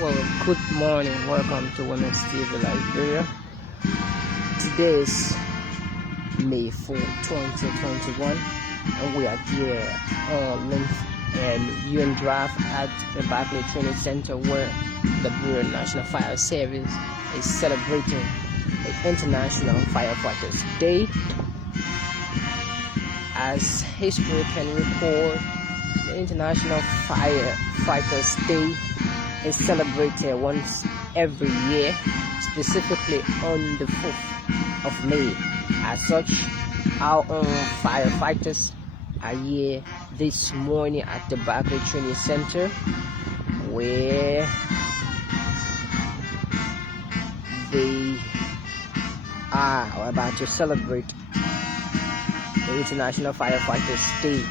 Well, good morning. Welcome to Women's TV Liberia. Today is May 4, 2021, and we are here on UN Draft at the Barclay Training Center where the Bureau of National Fire Service is celebrating the International Firefighters Day. As history can record, the International Firefighters Day is celebrated once every year, specifically on the 4th of May. As such, our own firefighters are here this morning at the Barclay Training Center, where they are about to celebrate the International Firefighters Day.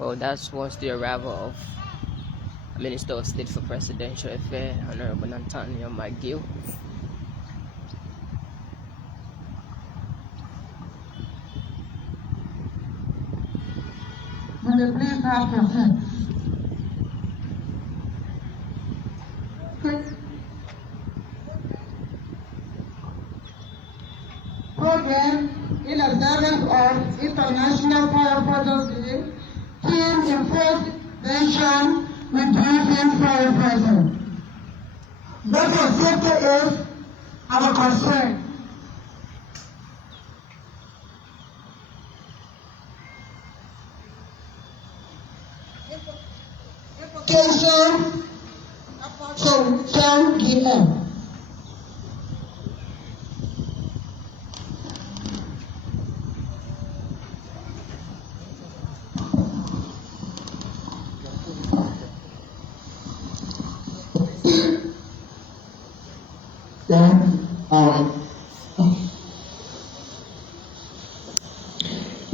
Well, that was the arrival of Minister of State for Presidential Affairs, Honorable Antonio McGill. Will you please have your seats? Program in observance of International Firefighters Day, theme in first nation reducing firefighting. Better safety is our concern. Implication from John GM.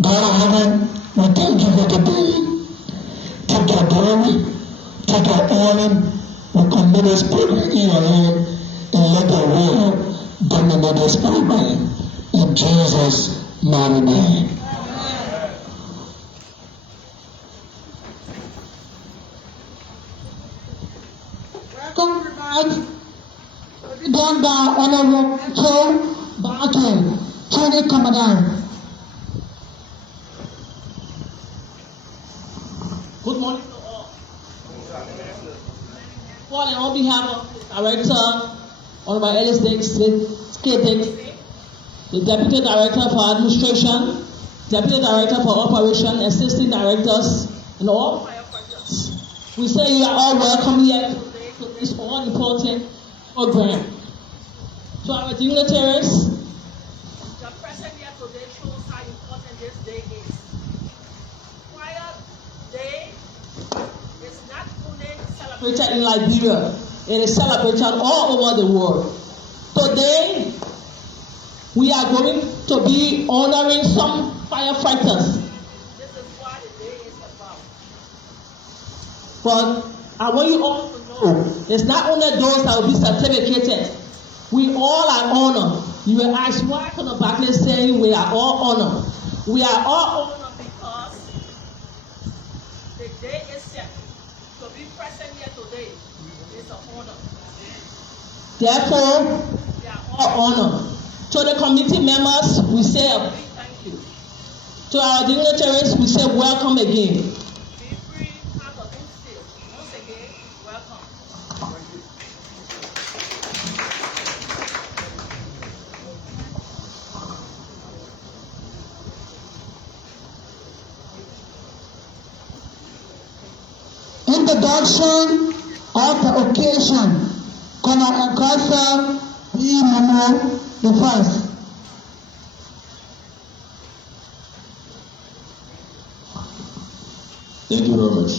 God in heaven, we thank you for today. Take your glory, take your honor, we commit this program in your hand, and let the will dominate this program. In Jesus' mighty name. Welcome everybody. Done by Honorable Joe Barton, Training Commandant. Good morning to all. Calling on behalf of the Director, Honorable Ellis the Deputy Director for Administration, Deputy Director for Operation, Assistant Directors, and all firefighters. We say you are all welcome here today to this all-important program. To our dignitaries, the present here today shows how important this day is. Fire Day is not only celebrated in Liberia, it is celebrated all over the world. Today, we are going to be honoring some firefighters. This is what the day is about. But I want you all to know, it's not only those that will be certificated. We all are honored. You will ask, why can the Barclay say we are all honored? We are all honored because the day is set. To be present here today is an honor. Therefore, we are all honored. To the committee members, we say a big thank you. To our dignitaries, we say welcome again. Be free, have a good stay. Once again, welcome. Thank you. Introduction of the occasion. Colonel Nkasa B. Momo the first. Thank you very much.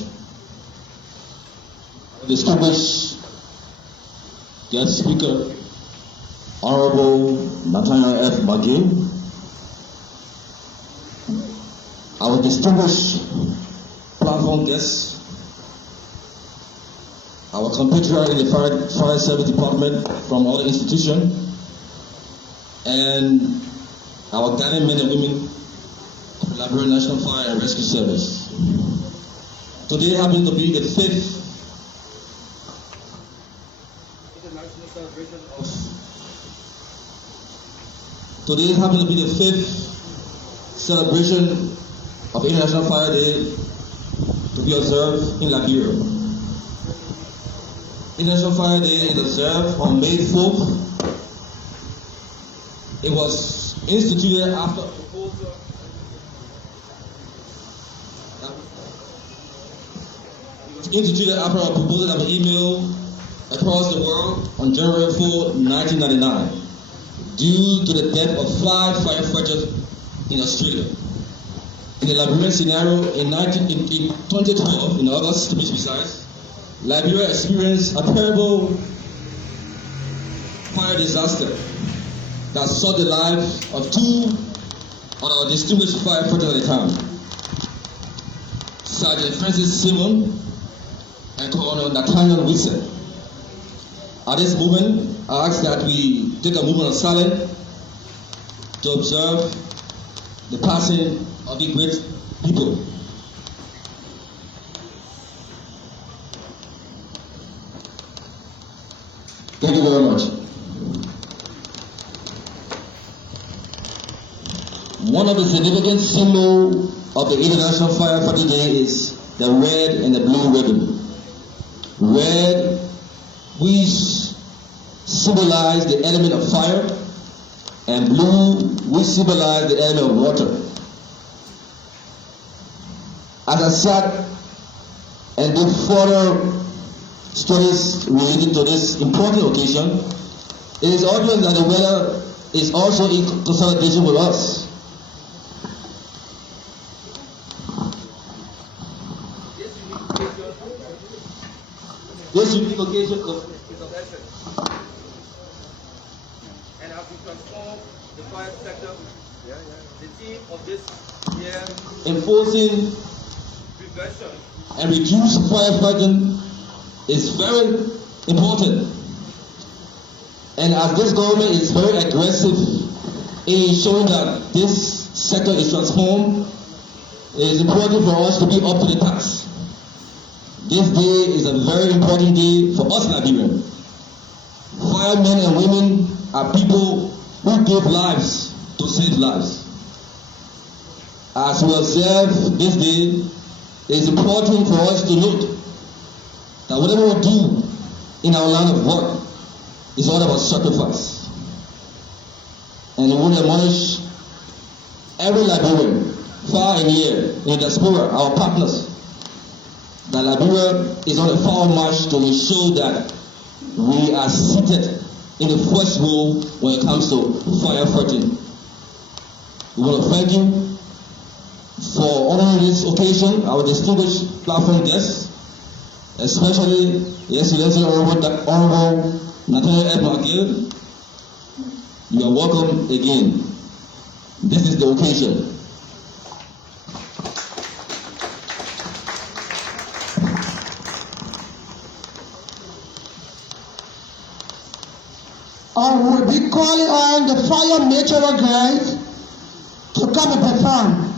Distinguished guest speaker, Honorable Nathaniel F. McGill, our distinguished platform guests, our compatriot in the Fire Service Department from other institutions, and our gallant men and women of the Liberia National Fire and Rescue Service. Today happens to be the fifth international celebration of. Today happens to be the fifth celebration of International Fire Day to be observed in Liberia. International Fire Day is observed on May 4th. It was instituted after a proposal. That was emailed across the world on January 4, 1999, due to the death of 5 firefighters in Australia. In the Liberian scenario, in 2012, in August to be precise, Liberia experienced a terrible fire disaster that sought the lives of 2 of our distinguished firefighters at the time, Sergeant Francis Simon and Colonel Nathaniel Wilson. At this moment, I ask that we take a moment of silence to observe the passing of the great people. Thank you very much. One of the significant symbols of the International Firefighting Day is the red and the blue ribbon. Red, which symbolize the element of fire, and blue, which symbolize the element of water. As I sat and did further studies related to this important occasion, it is obvious that the weather is also in consolidation with us. This unique occasion is of essence. And as we transform the fire sector, the theme of this year, enforcing prevention and reduce firefighting, is very important. And as this government is very aggressive in showing that this sector is transformed, it is important for us to be up to the task. This day is a very important day for us Liberians. Firemen and women are people who give lives to save lives. As we observe this day, it is important for us to note that whatever we do in our line of work is all about sacrifice. And we want to admonish every Liberian, far and near, in the diaspora, our partners, that Liberia is on a forward march to ensure that we are seated in the first row when it comes to firefighting. We want to thank you for honoring this occasion, our distinguished platform guests, especially the Excellency Honorable Nathaniel F. McGill. You are welcome again. This is the occasion. I will be calling on the fire natural guys to come and perform.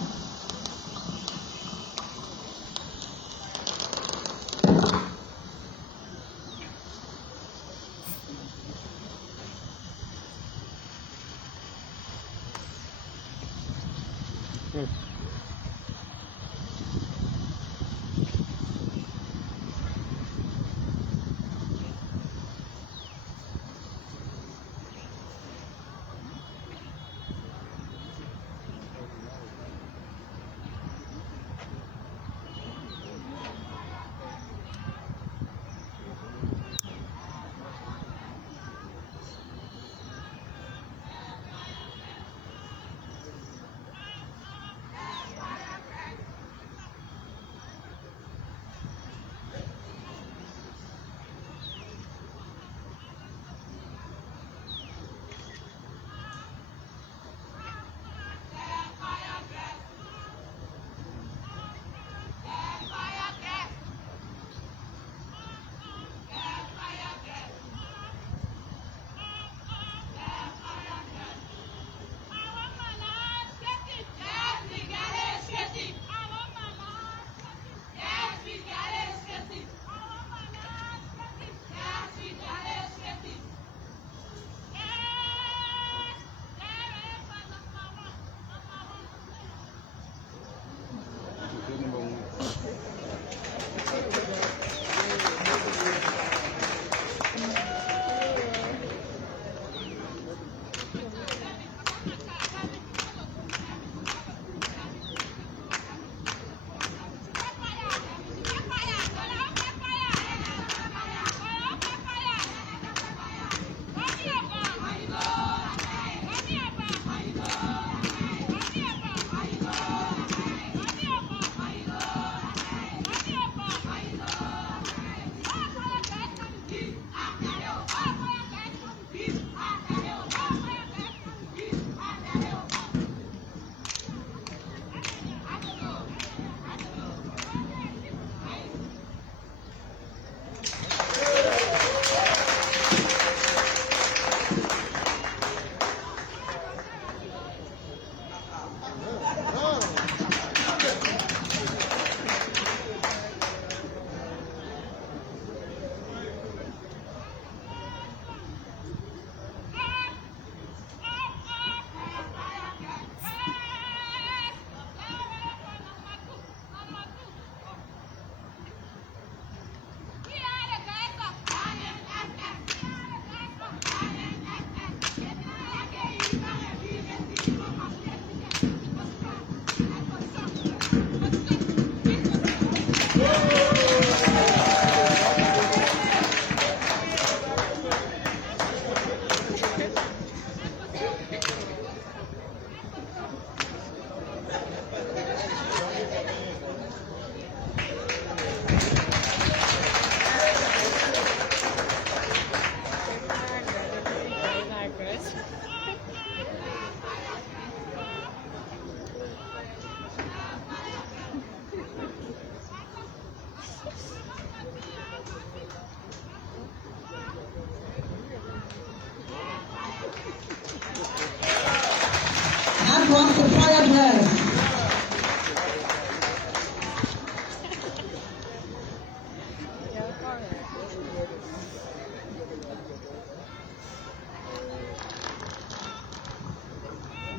of the fire dress.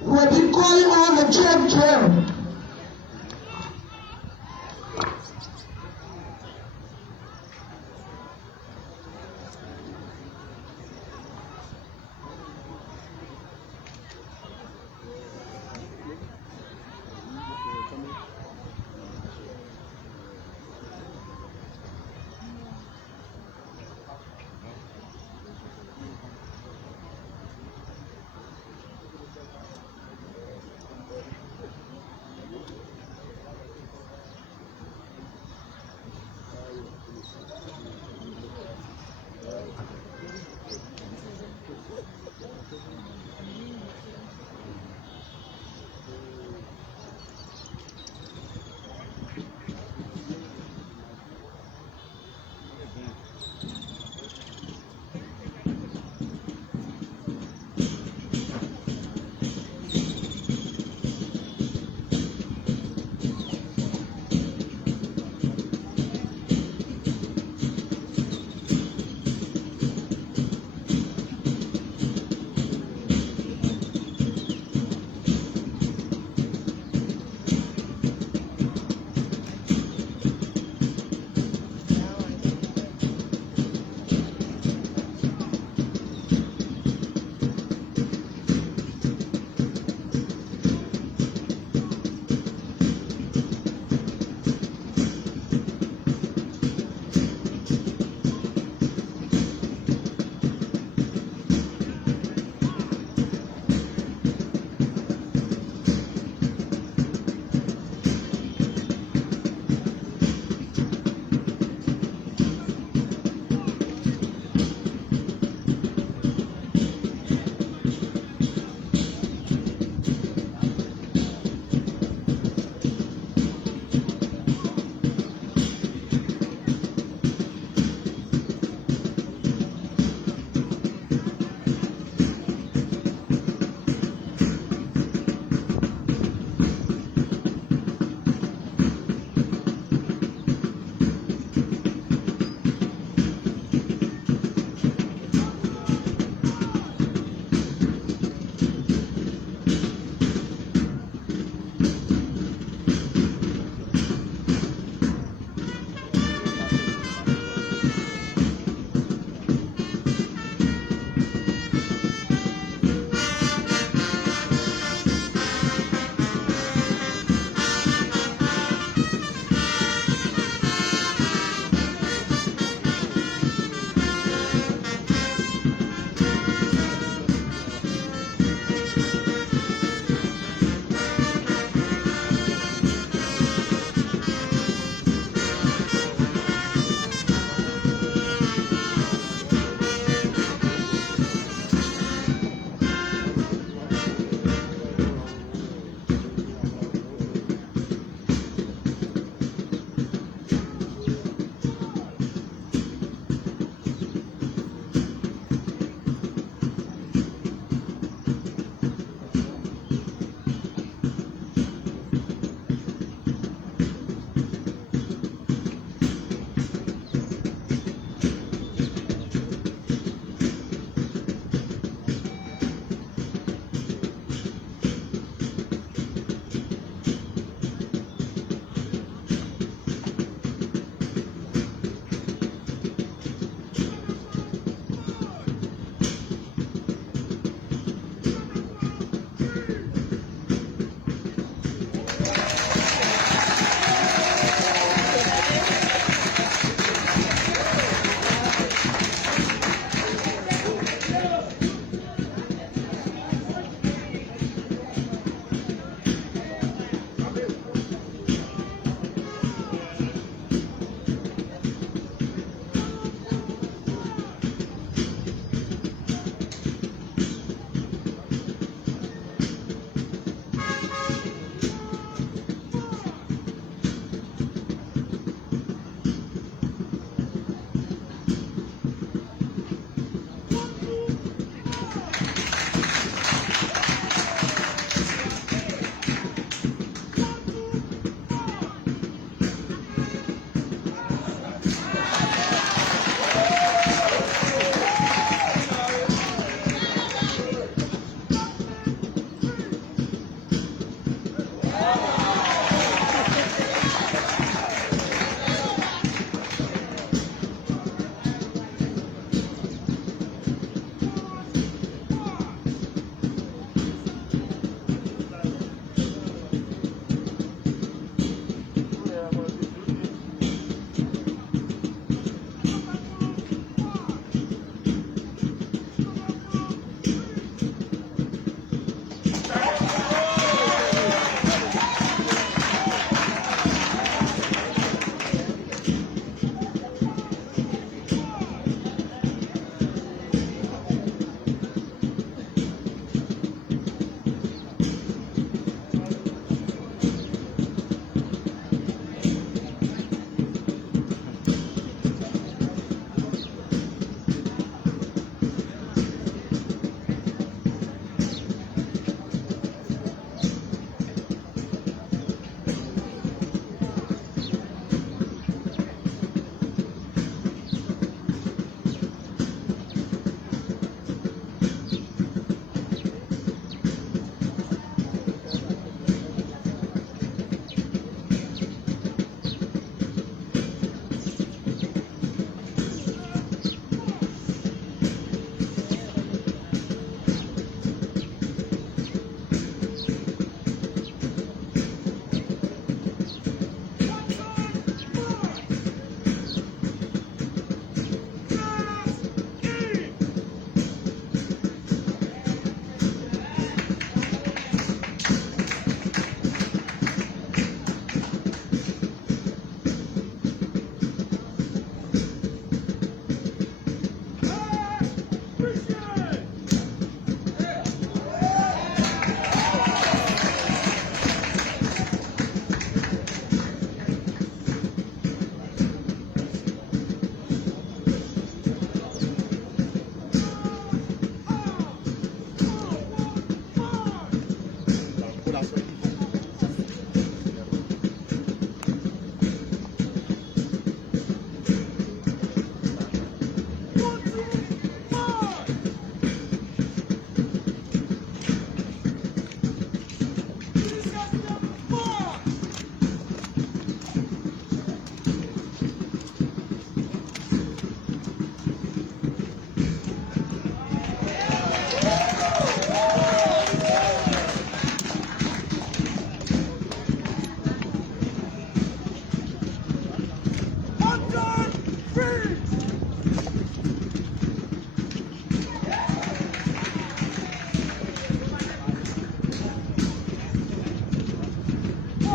We've been going on the drum.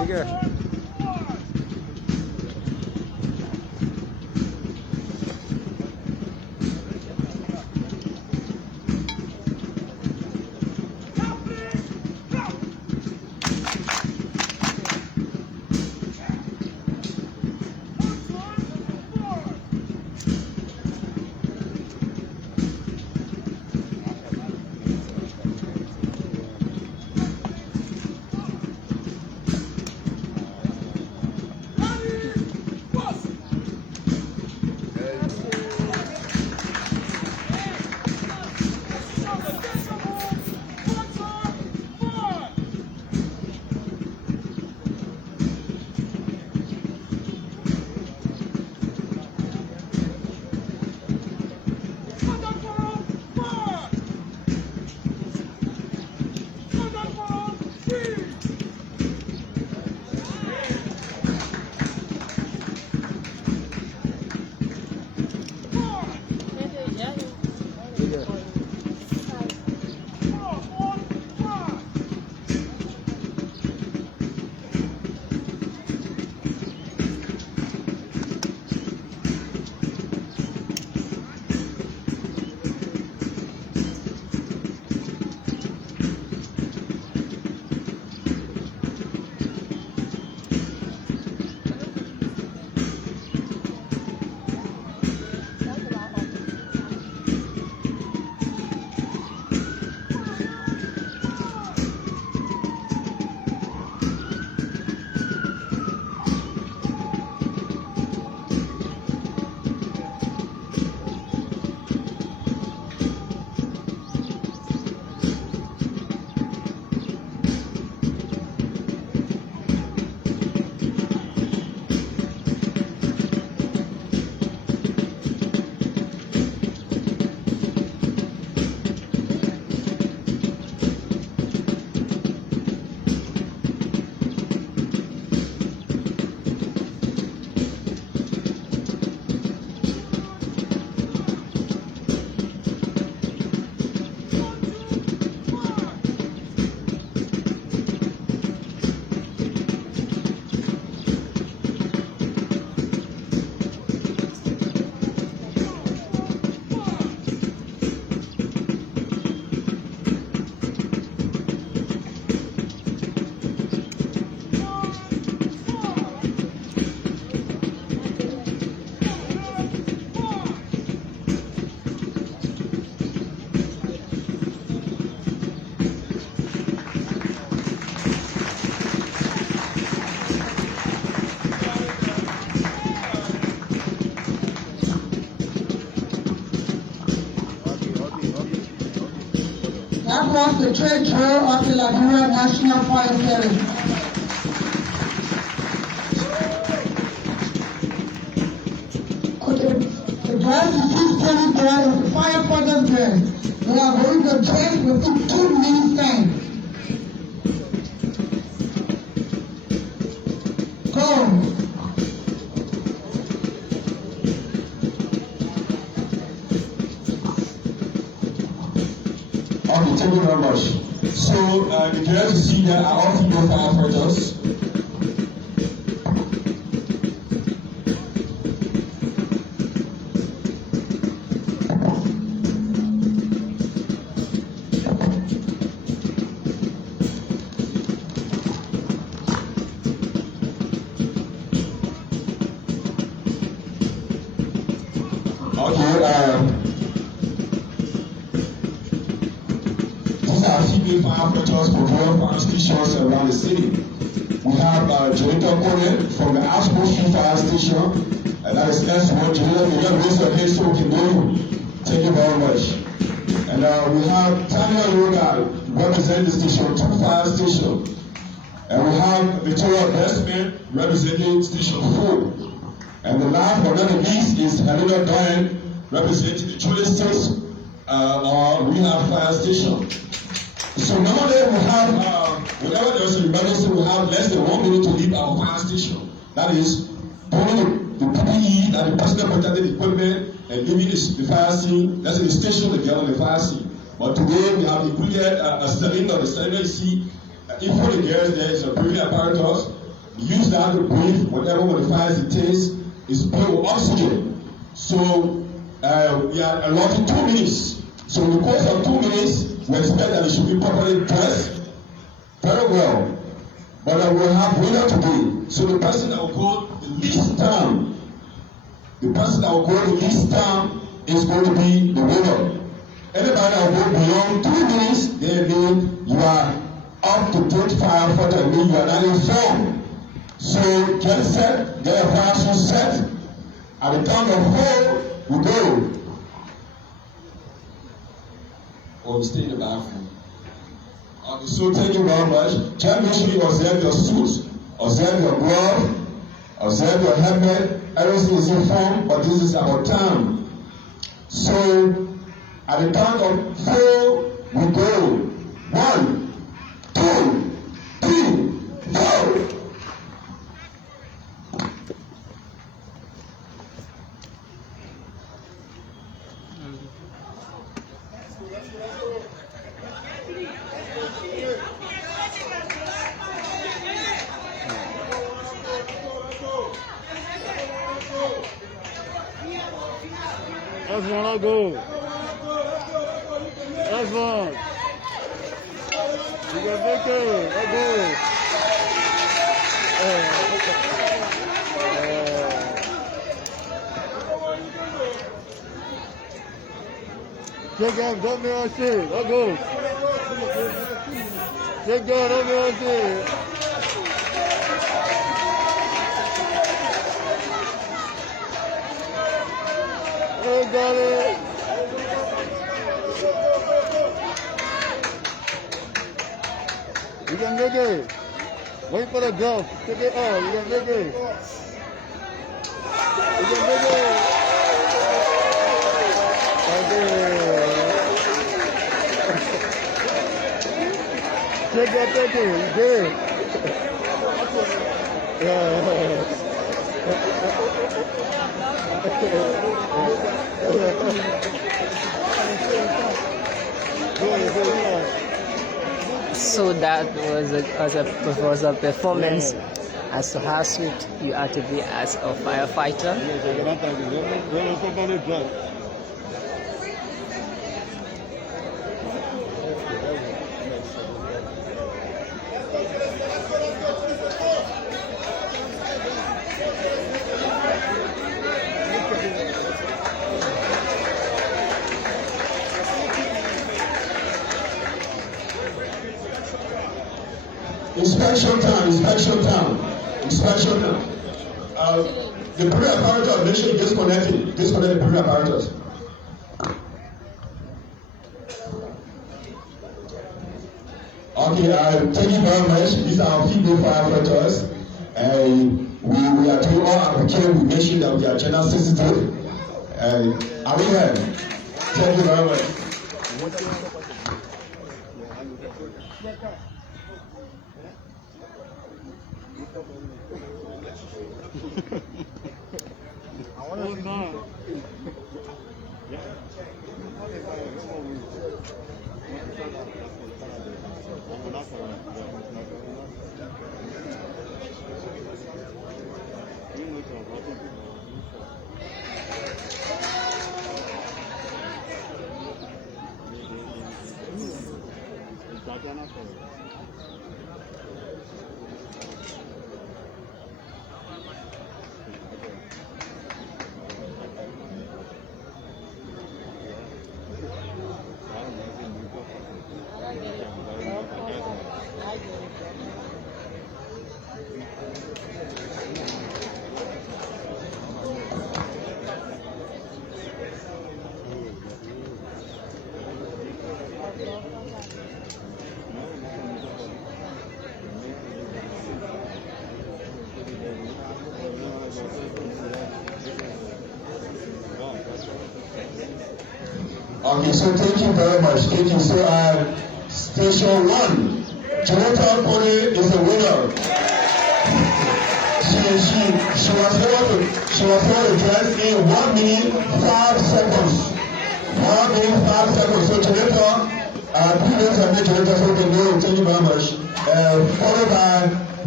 Bigger. That was the trade trail of the Liberia National Fire Service. The dress is 620 there is the firefighters there. They are going to dress within 2 minutes time. Go. Okay, thank you very much. So, the girls you see there are all female firefighters. These are female firefighters for various fire stations around the city. We have Jonathan Conan from the Outpost Fire Station, and that is S1. Jonathan, you can raise your hand so we can know you. Thank you very much. And we have Tanya Roga representing the station, 2 fire station. And we have Victoria Bestman representing station 4. And the last but not the least is Helena Doyen representing the Chile State rehab fire station. So nowadays we have, whenever there's an emergency, we have less than 1 minute to leave our fire station. That is, putting the PPE, that the personal protective equipment, and leaving the fire scene. That's the station to get on the fire scene. But today we have included a cylinder. The cylinder you see, in front of the girls there is a breathing apparatus. use that to breathe. Whatever modifies the taste is pure oxygen. So we are allotted 2 minutes. So in the course of 2 minutes, we expect that it should be properly dressed very well. But we will have winner today. So the person that will go the least time, is going to be the winner. Anybody that will go beyond 2 minutes, they mean you are up to 25 for the mean you are not informed. So get set, get a parachute set. At the count of 4, we go. Or we stay in the bathroom. Okay, so thank you very much. Just make sure you observe your suit, observe your glove, observe your helmet. Everything is informed, but this is about time. So at the count of 4, we go. 1, 2, 3, 4. That's one, I'll go. That's one. You got Victor, I'll go. Check out, don't be on shit, I'll go. Check out, don't be on shit. Hey, got it. You can make it. Wait for the glove. Take it out. You can make it. You can make it. Okay. Take that, take it. You did. Yeah. So that was a performance as to how swift you are to be as a firefighter. Inspection time. The breathing apparatus, make sure you disconnect the breathing apparatus. Okay, thank you very much. These are our female firefighters. We are doing all applicants. We make sure that we are gender sensitive. Are we here? Thank you very much. Okay, so thank you very much. Thank you. So station 1, Jonathan Pone is the winner. She was able to dress in 1 minute 5 seconds. 1 minute 5 seconds. So Jonathan, Previous and major letters of the name, thank you very much.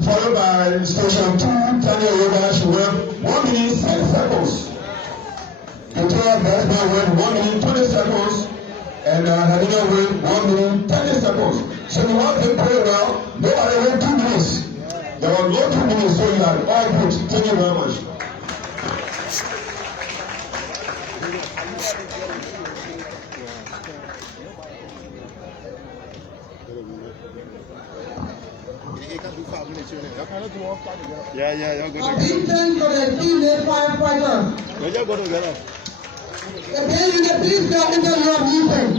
Followed by station 2, Tanya Yoga, she went 1 minute 6 seconds. Victoria Bassman went 1 minute 20 seconds. And Nadina went 1 minute 30 seconds. So the one thing pretty well, nobody went 2 minutes. There was no 2 minutes, so you had all good. Thank you very much. Yeah, you're good. Assistant for the female firefighter. You're good together. Please go into your meeting.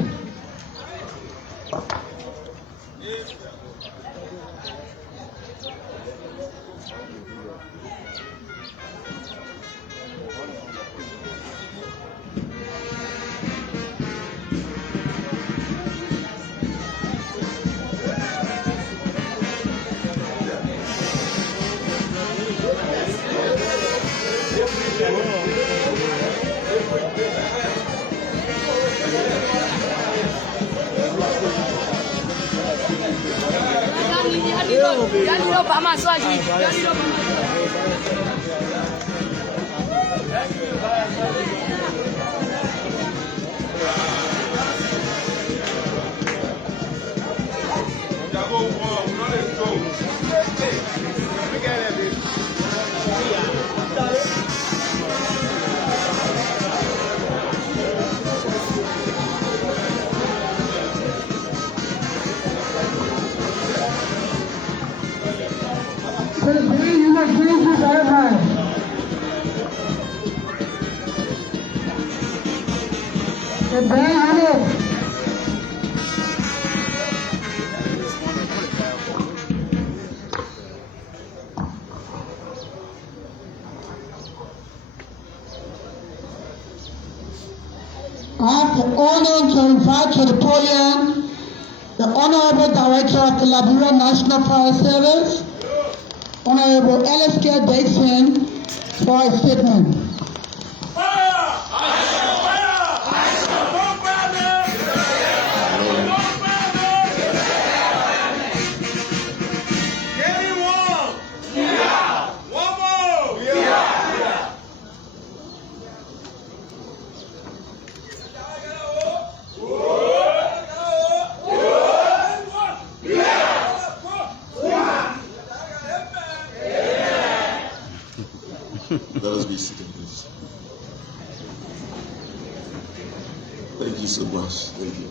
I have the honor to invite to the podium the Honorable Director of the Liberia National Fire Service, Honorable LSK Dixon, for a statement. Let us be seated, please. Thank you so much. Thank you.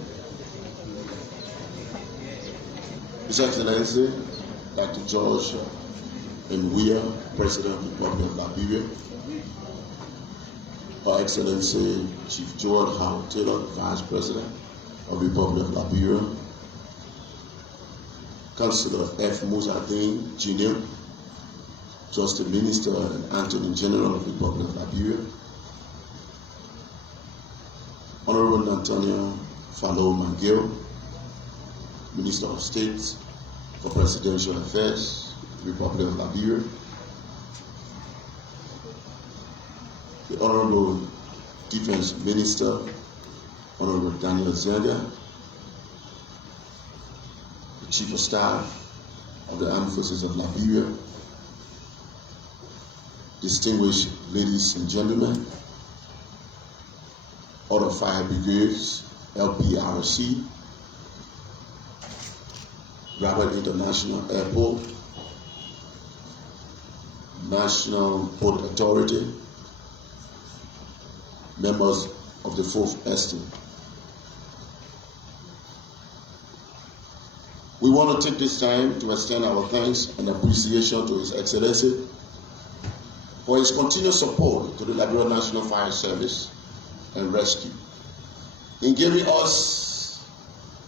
His Excellency, Dr. George Weah, President of the Republic of Liberia. Her Excellency, Chief George Howard Taylor, Vice President of the Republic of Liberia. Councillor F. Muzadin Jr., Justice Minister and Attorney General of the Republic of Liberia. Honorable Antonio Falo Mangill, Minister of State for Presidential Affairs, Republic of Liberia. The Honorable Defense Minister, Honorable Daniel Zenda, the Chief of Staff of the Armed Forces of Liberia, distinguished ladies and gentlemen, other fire brigades, LPRC, Rabat International Airport, National Port Authority, members of the 4th Estate. We want to take this time to extend our thanks and appreciation to His Excellency for his continued support to the Liberia National Fire Service and Rescue in giving us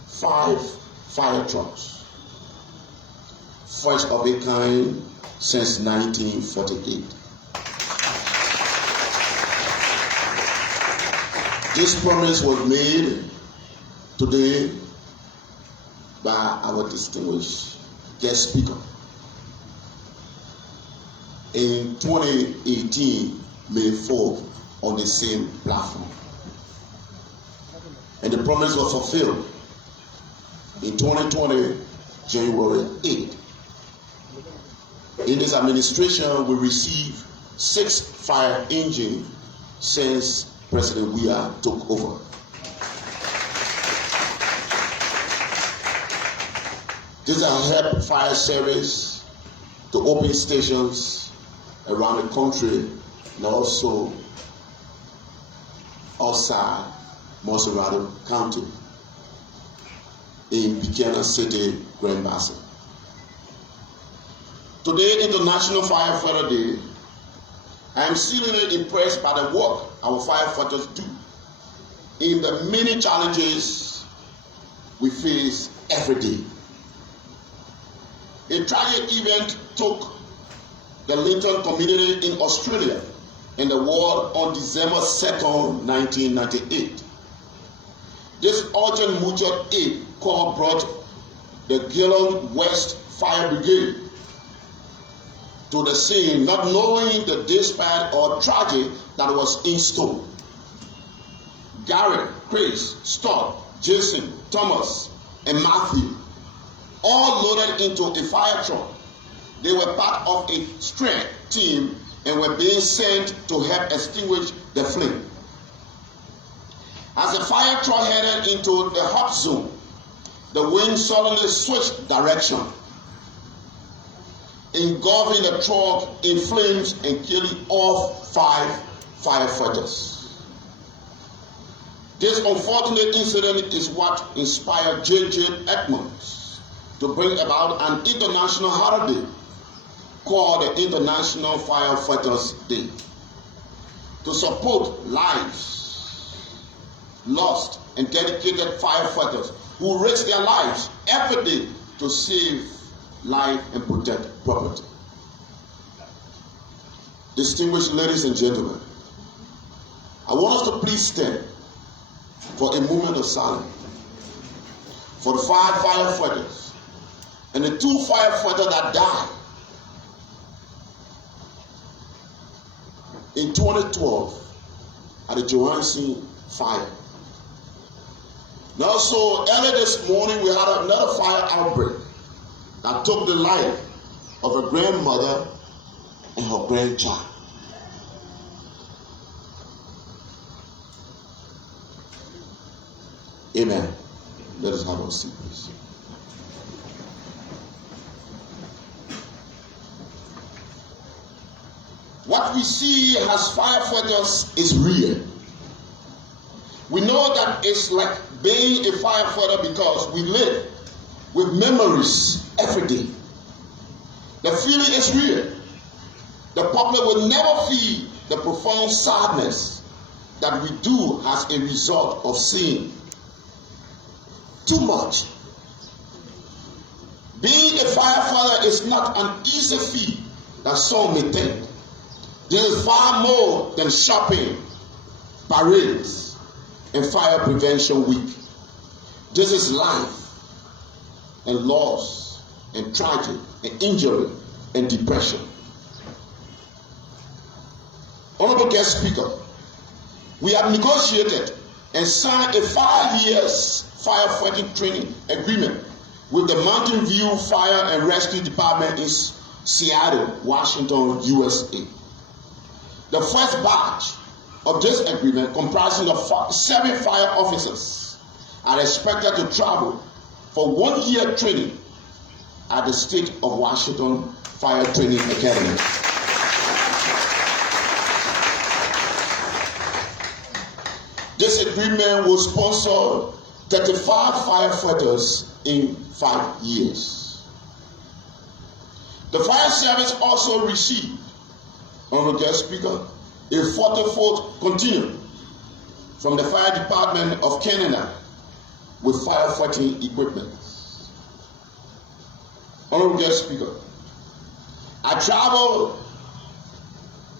5 fire trucks, first of a kind since 1948. This promise was made today by our distinguished guest speaker. In 2018, May 4th, on the same platform. And the promise was fulfilled in 2020, January 8. In this administration, we received 6 fire engines since President Weah took over. These are help fire service to open stations around the country and also outside Monserrado County in Buchanan City, Grand Basin. Today, International Firefighter Day, I am seriously impressed by the work our firefighters do in the many challenges we face every day. A tragic event took the Linton community in Australia and the world on December 2nd, 1998. This urgent mutual aid call brought the Geelong West Fire Brigade to the scene, not knowing the dispatch or tragedy that was in store. Garrett, Chris, Stott, Jason, Thomas, and Matthew all loaded into a fire truck. They were part of a strength team and were being sent to help extinguish the flame. As the fire truck headed into the hot zone, the wind suddenly switched direction, engulfing the truck in flames and killing all 5 firefighters. This unfortunate incident is what inspired J.J. Edmonds to bring about an international holiday called the International Firefighters Day to support lives lost and dedicated firefighters who risk their lives every day to save life and protect property. Distinguished ladies and gentlemen, I want us to please stand for a moment of silence for the 5 firefighters and the 2 firefighters that died in 2012 at the Johansen fire. Now, so early this morning we had another fire outbreak that took the life of a grandmother and her grandchild. Amen. Let us have our seat, please. What we see as firefighters is real. We know that it's like being a firefighter because we live with memories every day. The feeling is real. The public will never feel the profound sadness that we do as a result of seeing too much. Being a firefighter is not an easy feat that some may think. This is far more than shopping, parades, and fire prevention week. This is life and loss and tragedy and injury and depression. Honorable guest speaker, we have negotiated and signed a 5-year firefighting training agreement with the Mountain View Fire and Rescue Department in Seattle, Washington, USA. The first batch of this agreement, comprising of 7 fire officers, are expected to travel for 1-year training at the State of Washington Fire Training Academy. This agreement will sponsor 35 firefighters in 5 years. The fire service also received, Honorable Guest Speaker, a 40-foot continuum from the Fire Department of Canada with firefighting equipment. Honorable Guest Speaker, I travel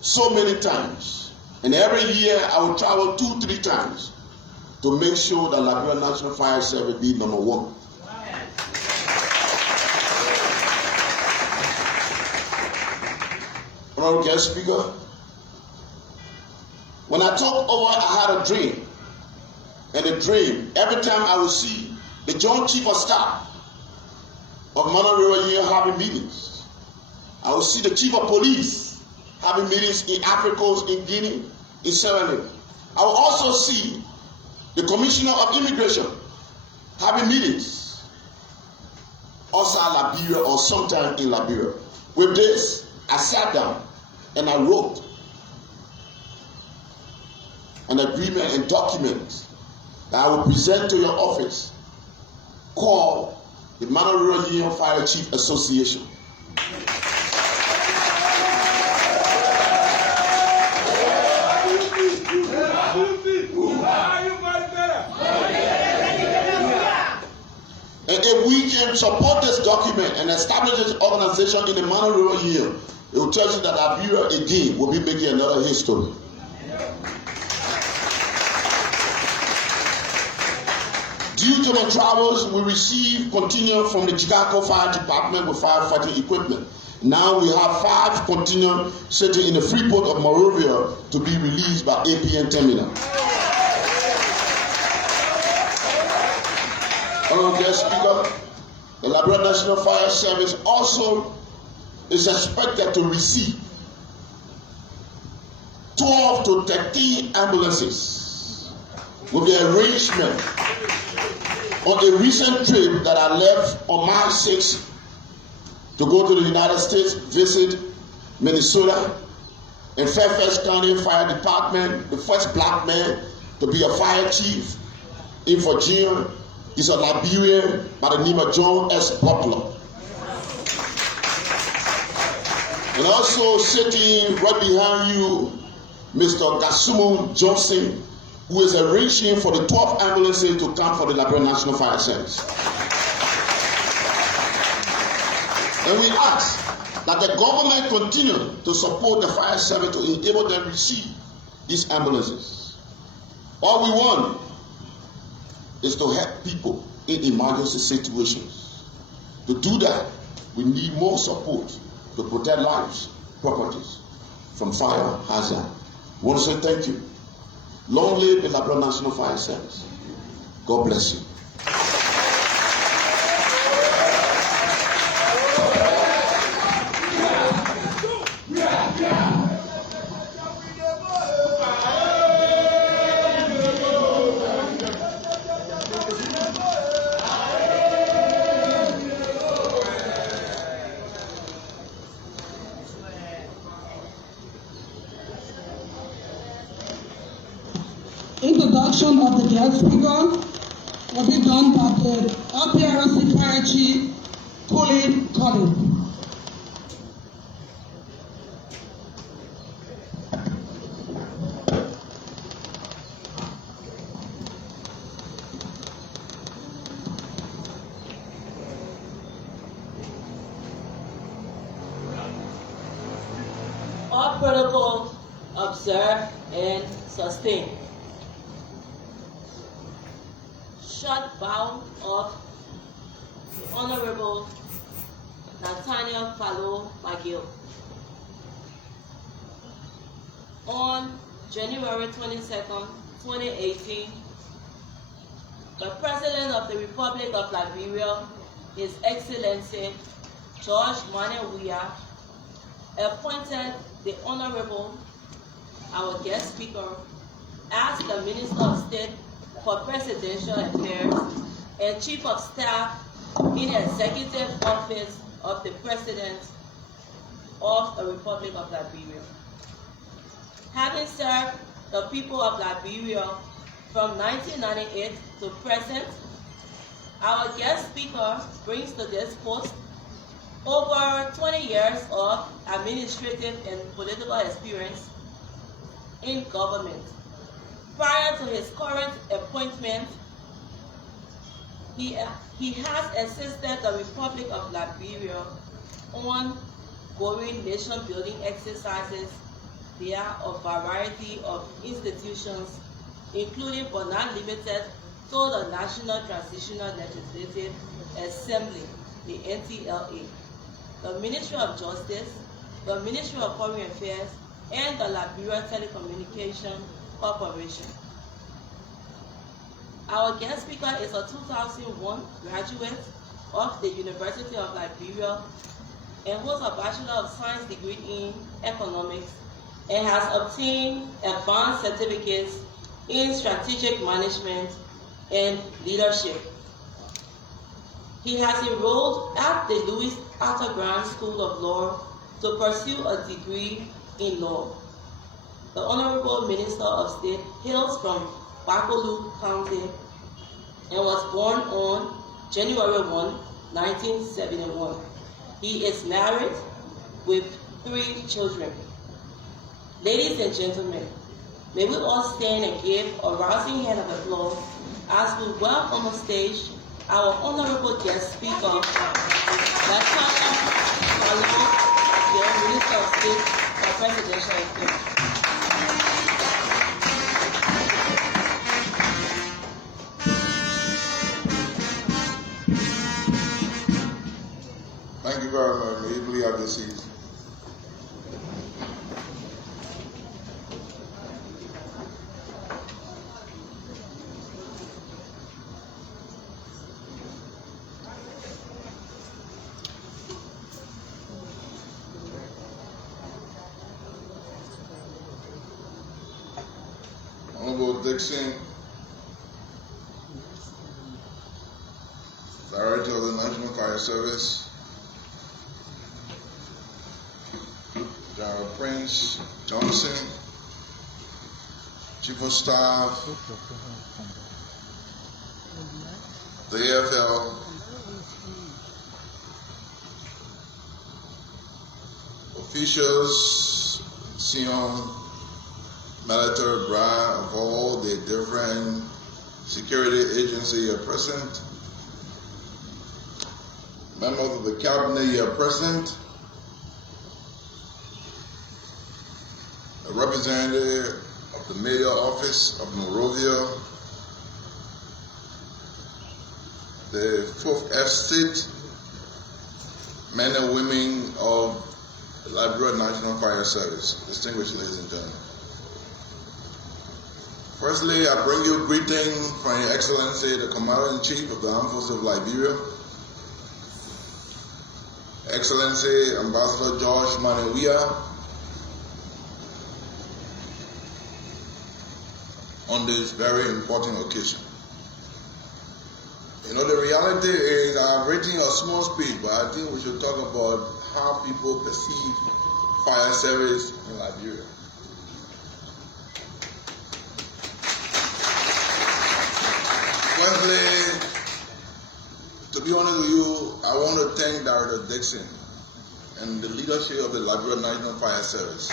so many times, and every year I will travel 2-3 times to make sure that Liberia National Fire Service be number 1. Honorable Guest Speaker, when I took over, I had a dream. And the dream, every time I would see the Joint Chief of Staff of Monorail Union having meetings. I will see the Chief of Police having meetings in Africa Coast, in Guinea, in Sierra Leone. I will also see the Commissioner of Immigration having meetings outside Liberia or sometime in Liberia. With this, I sat down and I wrote an agreement and document that I will present to your office called the Monorail Union Fire Chief Association. And if we can support this document and establish this organization in the Monorail Union, it will tell you that Liberia again will be making another history. Due to the travels, we receive contingent from the Chicago Fire Department with firefighting equipment. Now we have 5 contingents sitting in the Freeport of Monrovia to be released by APN Terminal. Honorable Guest Speaker, the Liberia National Fire Service also is expected to receive 12 to 13 ambulances with the arrangement on a recent trip that I left on March 6 to go to the United States, visit Minnesota, and Fairfax County Fire Department, the first black man to be a fire chief in Virginia. He's a Liberian by the name of John S. Butler. And also sitting right behind you, Mr. Gasumo Johnson, who is arranging for the 12 ambulances to come for the Liberia National Fire Service. And we ask that the government continue to support the fire service to enable them to receive these ambulances. All we want is to help people in emergency situations. To do that, we need more support to protect lives, properties from fire hazard. I want to say thank you. Long live the Liberia National Fire Service. God bless you. Introduction of the guest speaker will be done by the LPRC Fire Chief, Colin. All protocols observed and sustained. Short bow of the Honorable Nathaniel Fallow Magill. On January 22nd, 2018, the President of the Republic of Liberia, His Excellency George Manewuya, appointed the Honorable, our guest speaker, as the Minister of State for Presidential Affairs and Chief of Staff in the Executive Office of the President of the Republic of Liberia. Having served the people of Liberia from 1998 to present, our guest speaker brings to this post over 20 years of administrative and political experience in government. Prior to his current appointment, he has assisted the Republic of Liberia on ongoing nation-building exercises via a variety of institutions, including but not limited to the National Transitional Legislative Assembly, the NTLA, the Ministry of Justice, the Ministry of Foreign Affairs, and the Liberia Telecommunication Corporation. Our guest speaker is a 2001 graduate of the University of Liberia and holds a Bachelor of Science degree in Economics and has obtained advanced certificates in Strategic Management and Leadership. He has enrolled at the Louis Arthur Grant School of Law to pursue a degree in law. The Honorable Minister of State hails from Bakolu County and was born on January 1, 1971. He is married with 3 children. Ladies and gentlemen, may we all stand and give a rousing hand of applause as we welcome on stage our honorable guest speaker, Lieutenant Colonel, the Minister of State for Presidential Affairs. Thank you very much. May you please have your seats. Honorable Dixon, Director of the National Fire Service, General Prince Johnson, Chief of Staff, the AFL, officials, senior military branch of all the different security agencies are present, members of the cabinet are present, a representative of the mayor office of Monrovia, the 4th Estate, men and women of the Liberia National Fire Service, distinguished ladies and gentlemen. Firstly, I bring you greetings from Your Excellency, the Commander-in-Chief of the Armed Forces of Liberia, Excellency Ambassador George Manewia, on this very important occasion. You know, the reality is I've written a small speech, but I think we should talk about how people perceive fire service in Liberia. Firstly, to be honest with you, I want to thank Director Dixon and the leadership of the Liberia National Fire Service.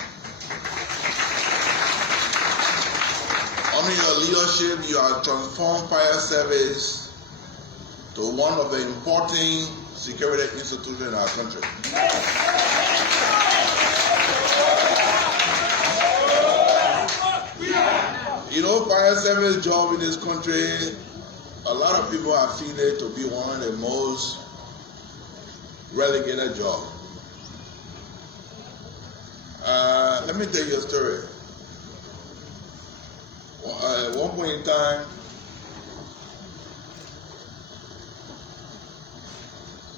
Under your leadership, you have transformed fire service to one of the important security institutions in our country. You know, fire service job in this country, a lot of people have seen it to be one of the most relegated jobs. Let me tell you a story. At one point in time,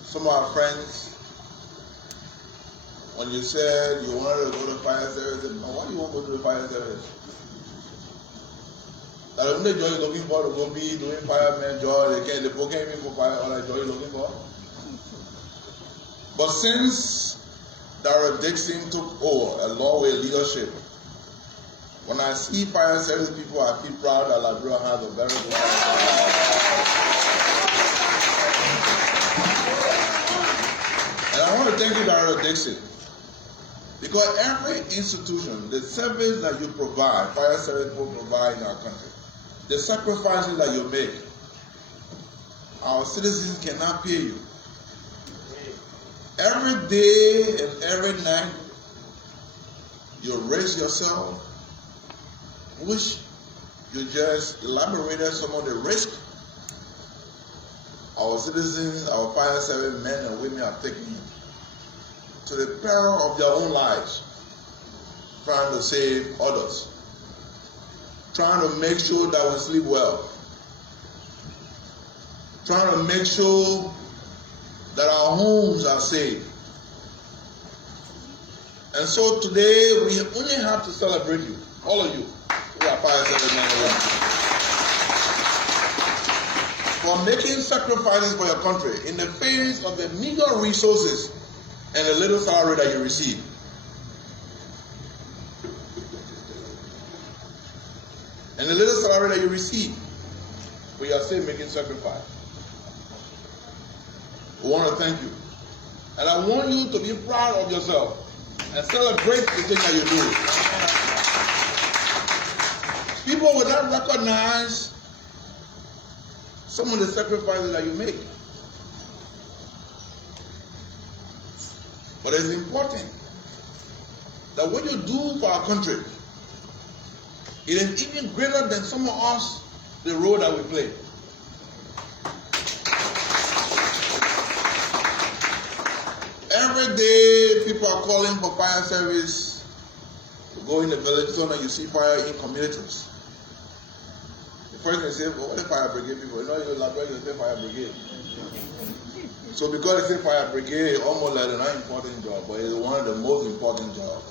some of our friends, when you said you wanted to go to fire service, they said, "Why do you want to go to the fire service?" That the only job you're looking for to go be doing fireman job, they can't even for fire, all that job you're looking for. But since Director Dixon took over along with leadership, when I see fire service people, I feel proud that Liberia has a very good fire service. And I want to thank you, Director Dixon, because every institution, the service that you provide, fire service people provide in our country, the sacrifices that you make, our citizens cannot pay you. Every day and every night, you raise yourself, which you just elaborated some of the risk our citizens, our fire service men and women are taking to the peril of their own lives, trying to save others, trying to make sure that we sleep well, trying to make sure that our homes are safe. And so today we only have to celebrate you, all of you who are fire service men and women, for making sacrifices for your country in the face of the meager resources and the little salary that you receive. And the little salary that you receive, we are still making sacrifice. We want to thank you. And I want you to be proud of yourself and celebrate the thing that you do. People will not recognize some of the sacrifices that you make. But it's important that what you do for our country, it is even greater than some of us, the role that we play. Every day, people are calling for fire service to go in the village so that you see fire in communities. The first thing say, well, what are fire brigade people? You know, you're Liberia, you say fire brigade. So because they say fire brigade, it's almost like an important job, but it's one of the most important jobs.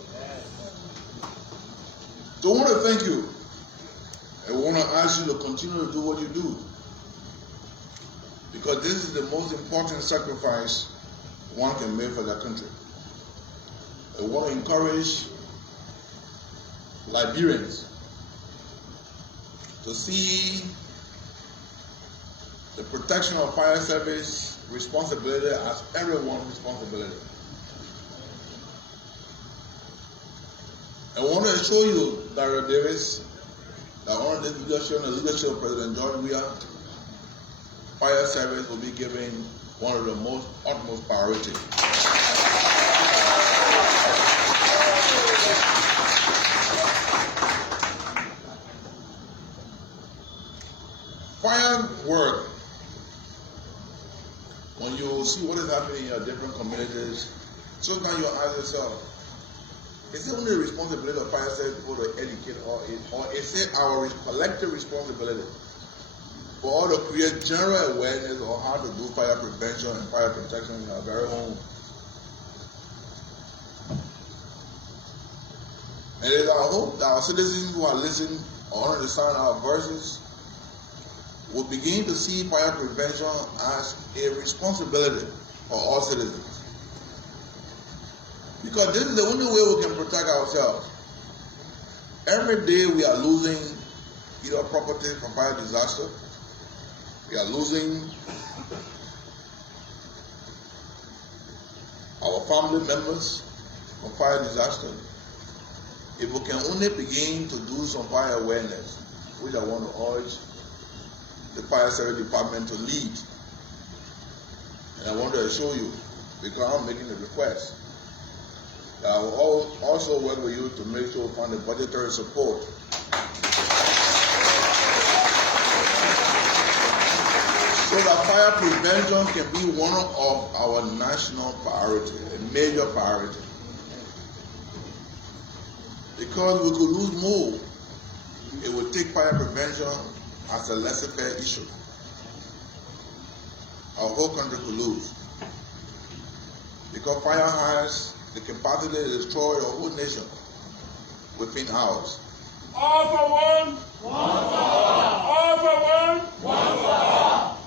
So I want to thank you. I want to ask you to continue to do what you do. Because this is the most important sacrifice one can make for their country. I want to encourage Liberians to see the protection of fire service responsibility as everyone's responsibility. I want to assure you, Director Davis, that under this leadership and the leadership of President George Weah, fire service will be given one of the utmost priority. Fire work, when you see what is happening in your different communities, sometimes you ask yourself, is it only the responsibility of fire service people to educate, or is it our collective responsibility for all to create general awareness on how to do fire prevention and fire protection in our very home? And it is our hope that our citizens who are listening or understand our voices will begin to see fire prevention as a responsibility for all citizens. Because this is the only way we can protect ourselves. Every day we are losing either property from fire disaster, we are losing our family members from fire disaster. If we can only begin to do some fire awareness, which I want to urge the fire service department to lead. And I want to assure you, because I'm making a request, that I will also work with you to make sure we find the budgetary support so that fire prevention can be one of our national priority, a major priority. Because we could lose more, it would take fire prevention as a laissez-faire issue. Our whole country could lose. Because fire has the capacity to destroy your whole nation within hours. All for one, one for all. All for one, one for all.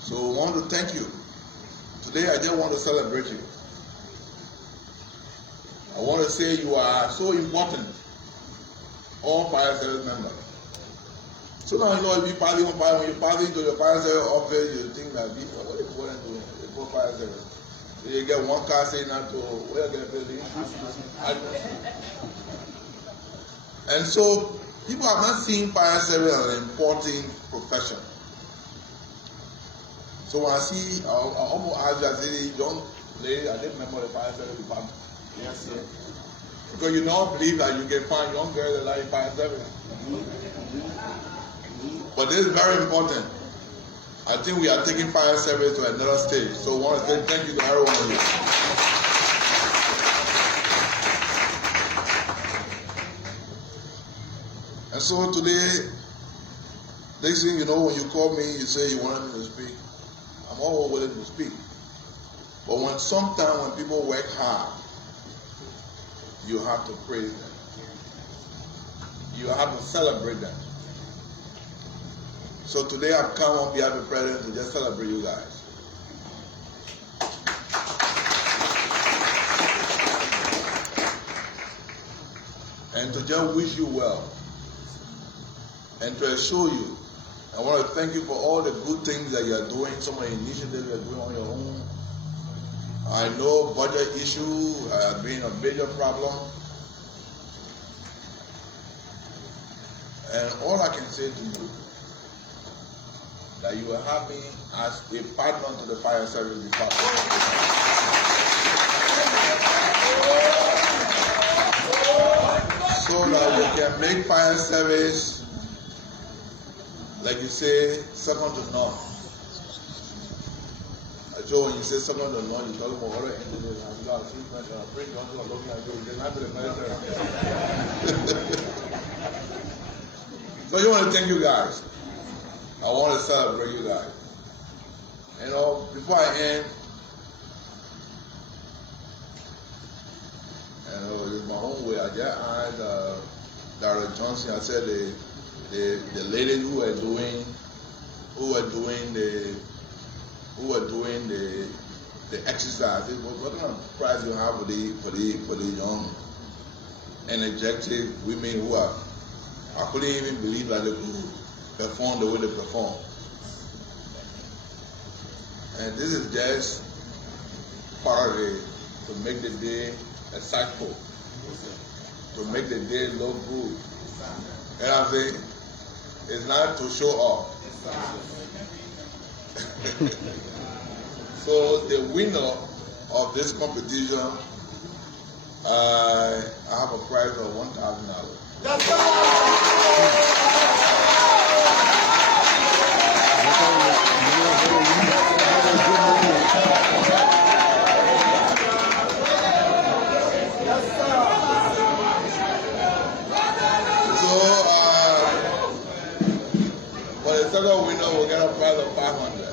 So I want to thank you. Today I just want to celebrate you. I want to say you are so important, all fire service members. So now you know if you pass on fire, when you pass into your fire service office, you think that people, what is important to the poor fire service? So you get one car saying that to where you get the and so people have not seen fire service as an important profession. So when I see, I almost ask you, I say, young lady, I didn't remember the fire service department. Yes, sir. Because you don't believe that you can find young girls that like fire service. But this is very important. I think we are taking fire service to another stage. So I want to say thank you to every one of you. And so today, next thing you know, when you call me, you say you wanted me to speak. I'm always willing to speak. But sometimes when people work hard, you have to praise them. You have to celebrate them. So today I've come on behalf of the president to just celebrate you guys. And to just wish you well. And to assure you, I want to thank you for all the good things that you are doing, some of the initiatives you are doing on your own. I know budget issue has been a major problem. And all I can say to you, that you will have me as a partner to the fire service department. So that we can make fire service, like you say, second to none. So when you say second to none, you talk about other engineers and you got treatment and bring on to looking at you, they're not to the military. So I want to thank you guys. I want to celebrate you guys. You know, before I end, it's my own way. I just asked Dr. Johnson. I said the ladies who were doing the exercise. What kind of prize you have for the young, energetic women who are? I couldn't even believe that they could perform the way they perform. And this is just part of it to make the day exciteful, to make the day look good. And I'm saying, it's not to show off. So the winner of this competition, I have a prize of $1,000. For the second winner, we'll get a prize of $500.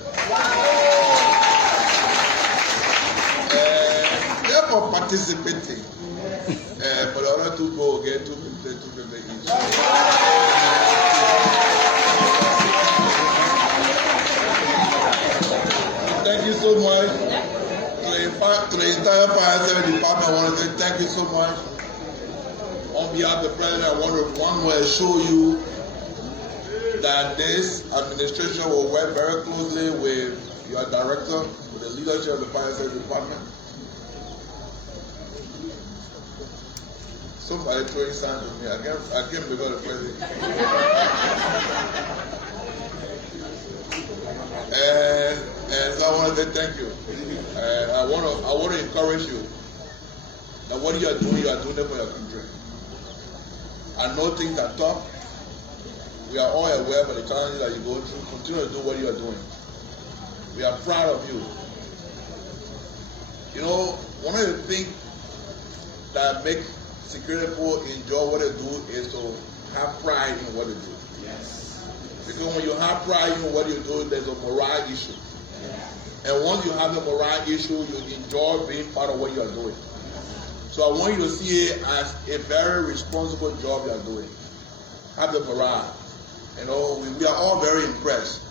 Just for participating. For the other two go get $250 each. Thank you so much. To the entire fire service department, I want to say thank you so much. On behalf of the president, I want to assure you that this administration will work very closely with your director, with the leadership of the fire service department. Somebody throwing signs with me. I came because of the president. And so I want to say thank you. I want to encourage you that what you are doing it for your country. I know things are tough. We are all aware of the challenges that you go through. Continue to do what you are doing. We are proud of you. You know, one of the things that make security people enjoy what they do is to have pride in what they do. Yes. Because when you have pride in what you do, there's a morale issue. Yeah. And once you have a morale issue, you enjoy being part of what you are doing. So I want you to see it as a very responsible job you are doing. Have the morale. You know, we are all very impressed.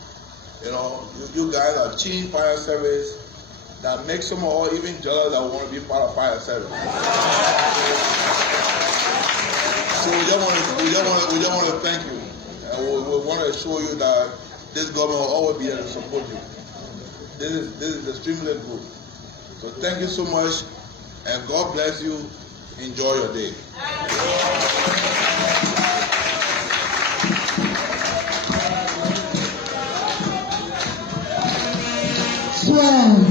You know, you guys are team fire service that makes some or even jealous that want to be part of fire service. So we just want to thank you. And we want to assure you that this government will always be there to support you. This is extremely good. So thank you so much, and God bless you. Enjoy your day. Swear.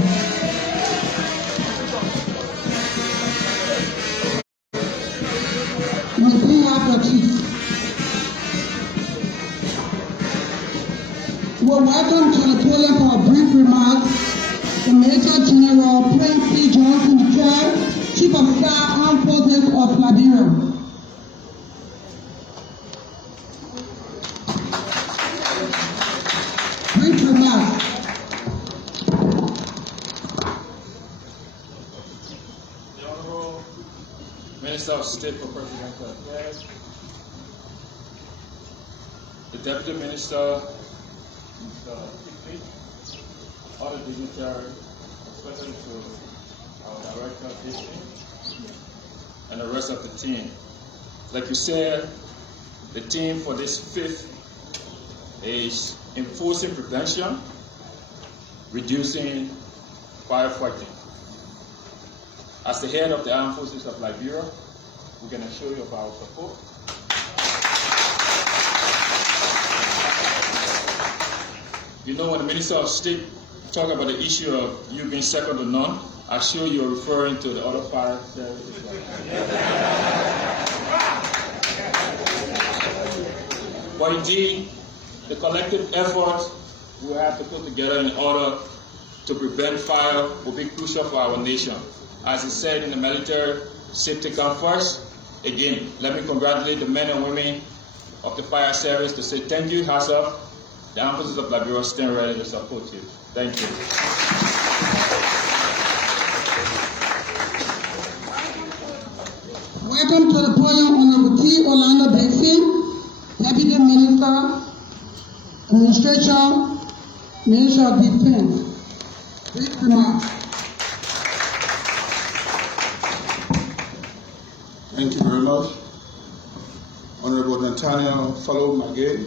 We're welcome to the podium for a brief remarks. The Major General Prince C. Johnson III, Chief of Staff, Armed Forces of Liberia. Brief remarks. Minister of State for Presidential Affairs, the Deputy Minister, Mr. Tikri, other dignitaries, especially to our Director of District, and the rest of the team. Like you said, the theme for this 5th is enforcing prevention, reducing firefighting. As the head of the Armed Forces of Liberia, we can assure you of our support. You know, when the Minister of State talk about the issue of you being second to none, I'm sure you're referring to the other fire services. But indeed, the collective effort we have to put together in order to prevent fire will be crucial for our nation. As is said in the military, safety comes first. Again, let me congratulate the men and women of the fire service to say thank you, hats up. The Armed Forces of Liberia stand ready to support you. Thank you. Welcome to the podium, Honorable T. Orlando Dixon, Deputy Minister, Administration, Minister of Defense. Brief remarks. Thank you very much. Honorable Nathaniel Fallow Magay,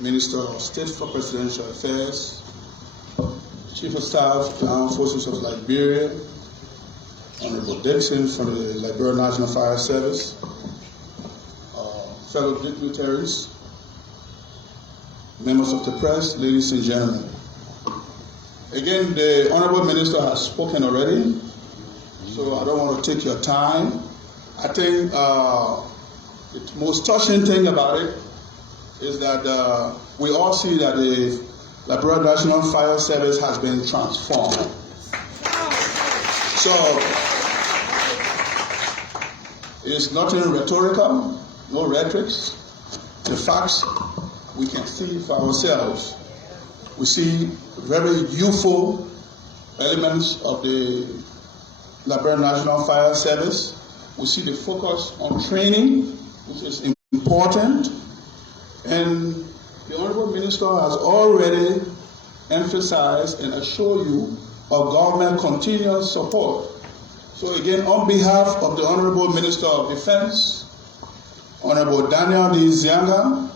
Minister of State for Presidential Affairs, Chief of Staff of the Armed Forces of Liberia, Honorable Dixon from the Liberia National Fire Service, fellow dignitaries, members of the press, ladies and gentlemen. Again, the Honorable Minister has spoken already, so I don't want to take your time. I think the most touching thing about it is that we all see that the Liberia National Fire Service has been transformed. So it's nothing rhetorical, no rhetorics. The facts we can see for ourselves. We see very youthful elements of the Liberia National Fire Service. We see the focus on training, which is important. And the Honorable Minister has already emphasized and assured you of government continuous support. So again, on behalf of the Honorable Minister of Defense, Honorable Daniel D. Zianga,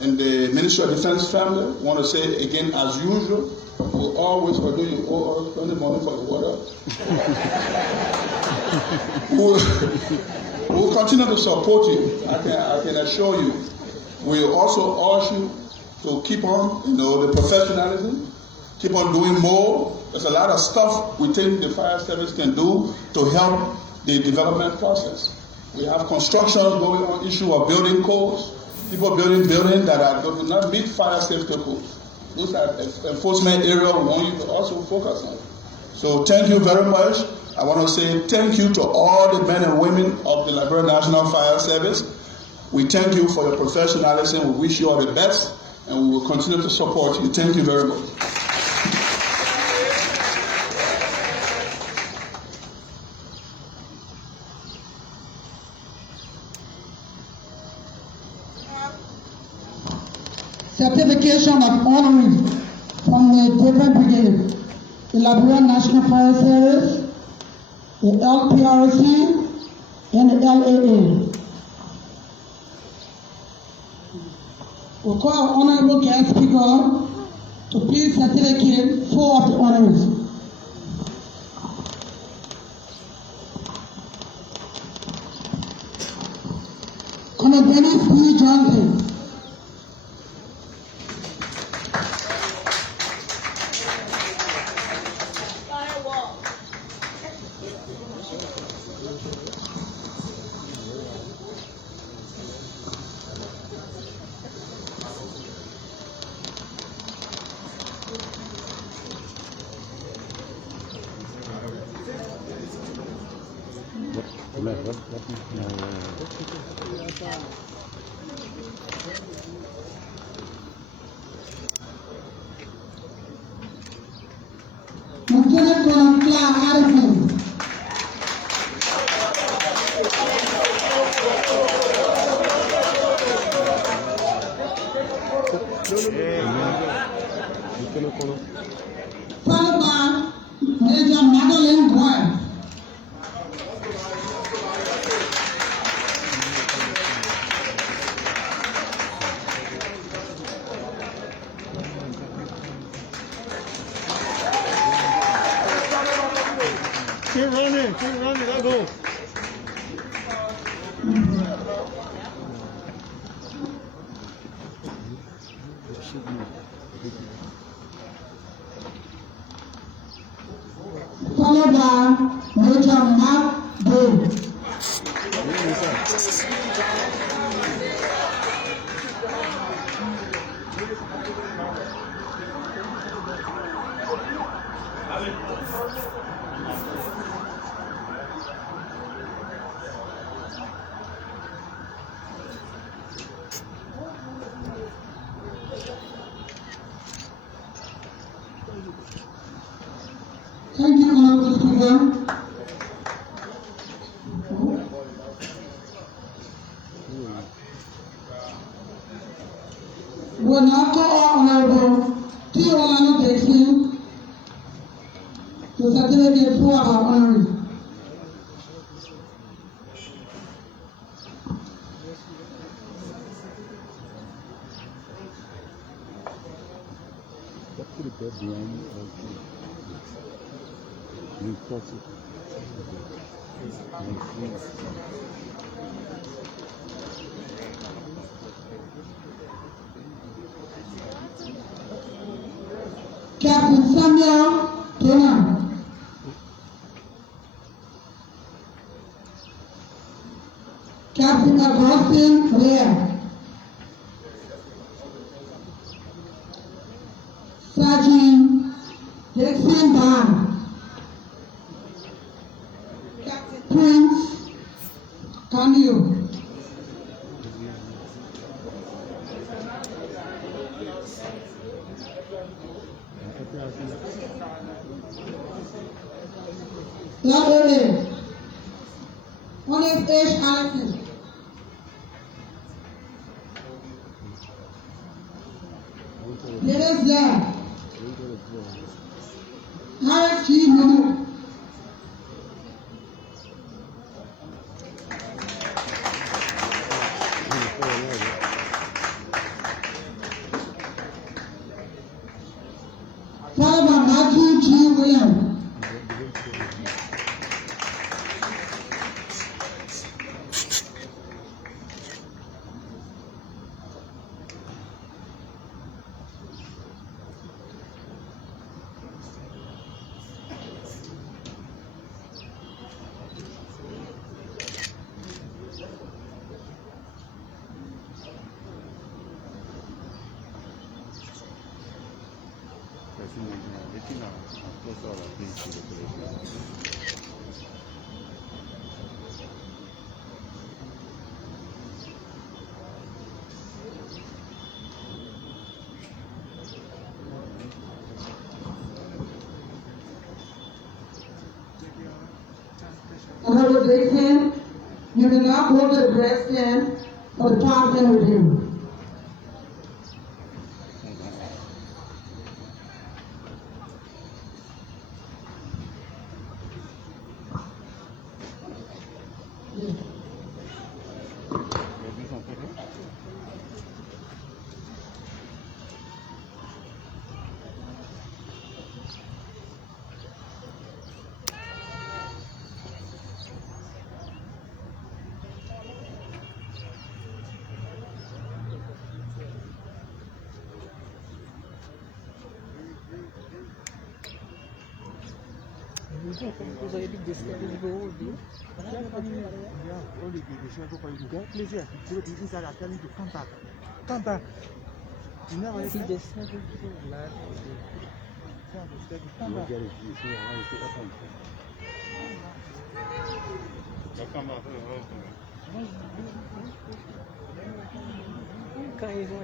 and the Ministry of Defense family, I want to say again, as usual, we always, although you owe us plenty money for the water, we'll continue to support you. I can assure you. We also urge you to keep on, the professionalism, keep on doing more. There's a lot of stuff we think the fire service can do to help the development process. We have construction going on, issue of building codes, people building buildings that do not meet fire safety codes. Those are enforcement areas we want you to also focus on. So thank you very much. I want to say thank you to all the men and women of the Liberia National Fire Service. We thank you for your professionalism. We wish you all the best, and we will continue to support you. Thank you very much. Certification of honoring from the different brigades, the Liberia National Fire Service, the LPRC, and the LAA. We'll call our honorable guest speaker to please certificate 4 of the honorees. Colonel Dennis B. Johnson. Lieutenant Colonel Clark Harrison. Followed by Major Madeline Boy. Keep running, let's go. Followed by Major Mark Day. Thank you, Honorable Speaker. We will now call Honorable T. Orlando Dixon to certificate for our honoree. Captain Samuel Kena. Captain Augustine Ware. Sergeant Dixon Bond. Captain Prince Camille. Lord Honest H. Allison. Ladies there. Harris G. Manu. Followed by Matthew G. Williams. Honorable Dixon, you may now go to the press stand for the passing review. Vous avez dit que c'est le niveau si des là. Quand ils vont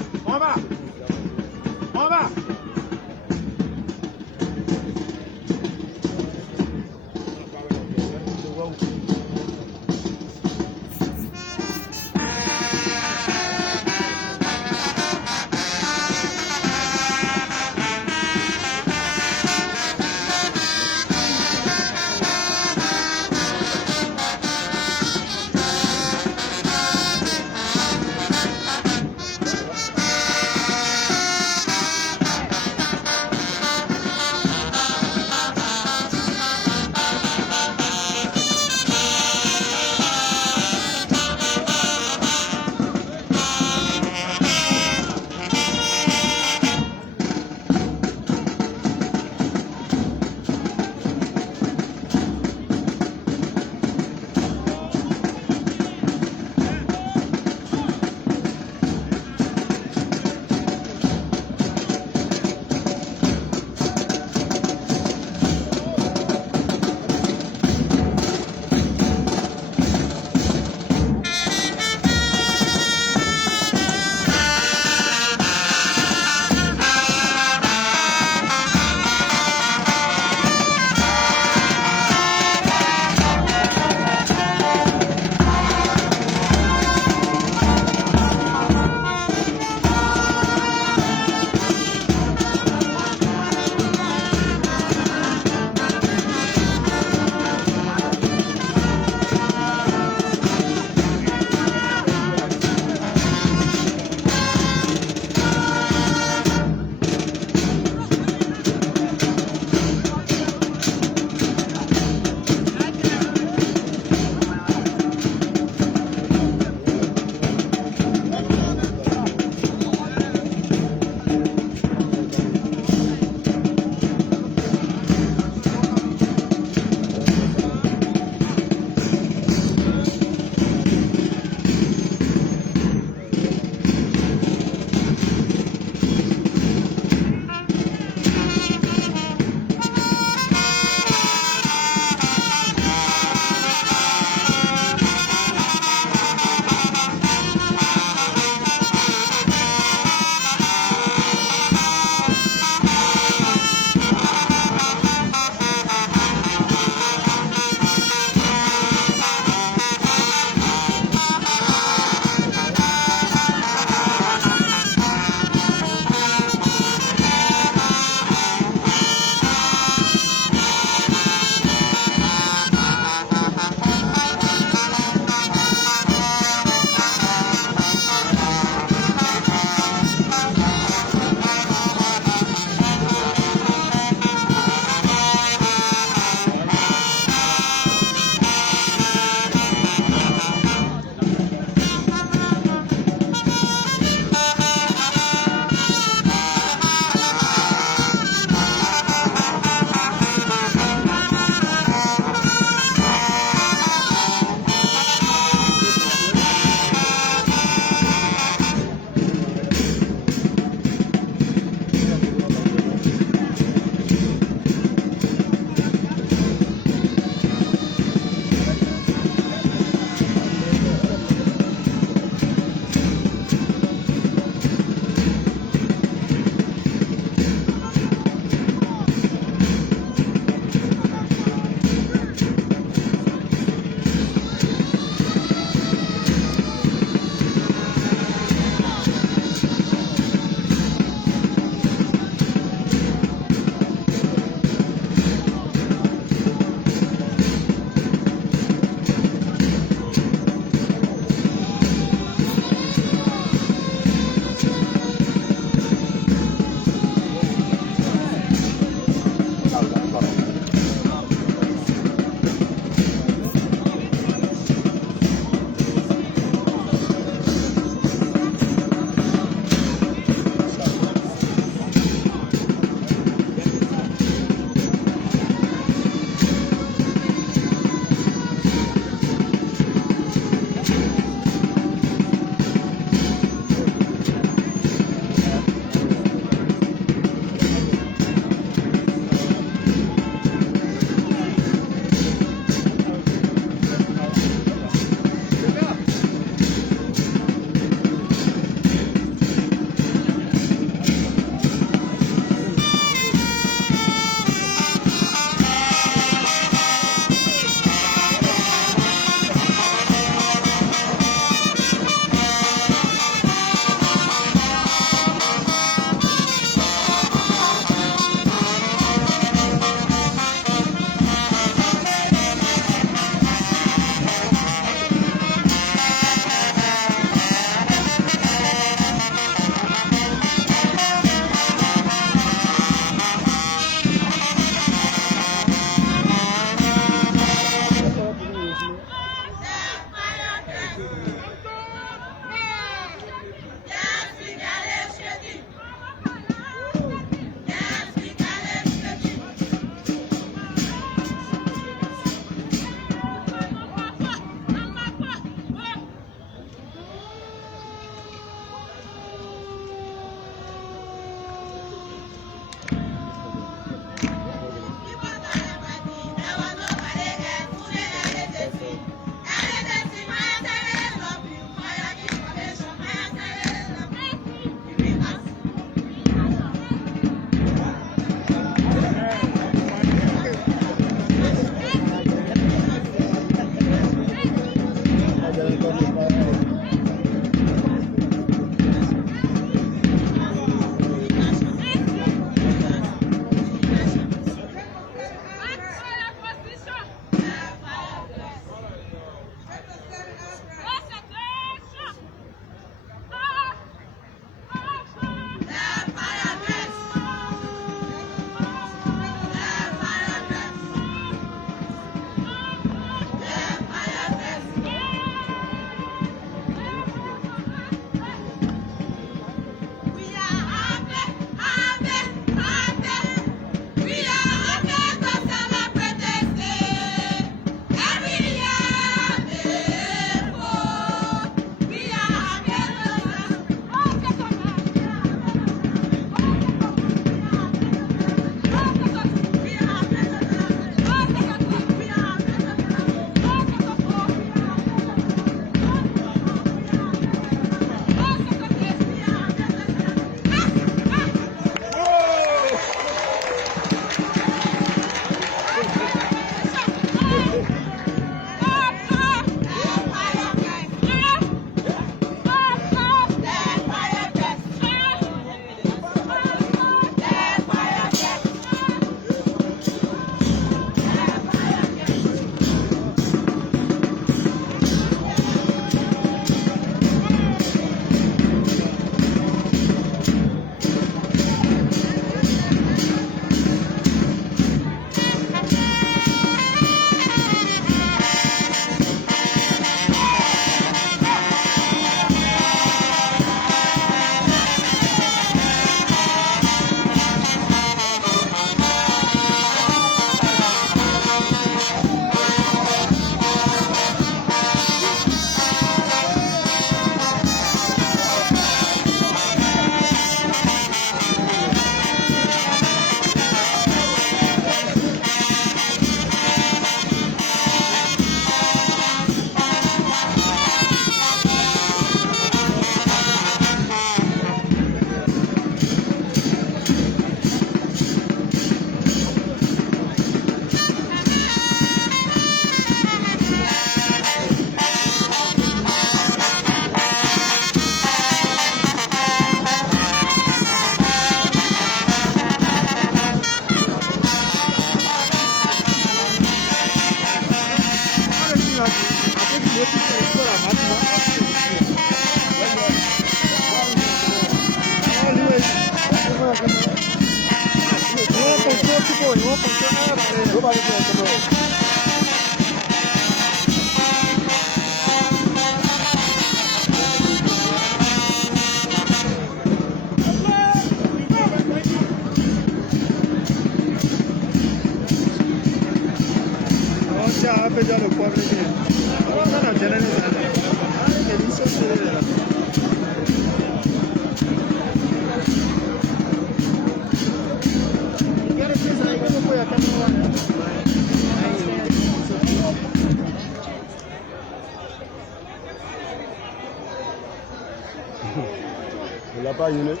Il l'a pas unique.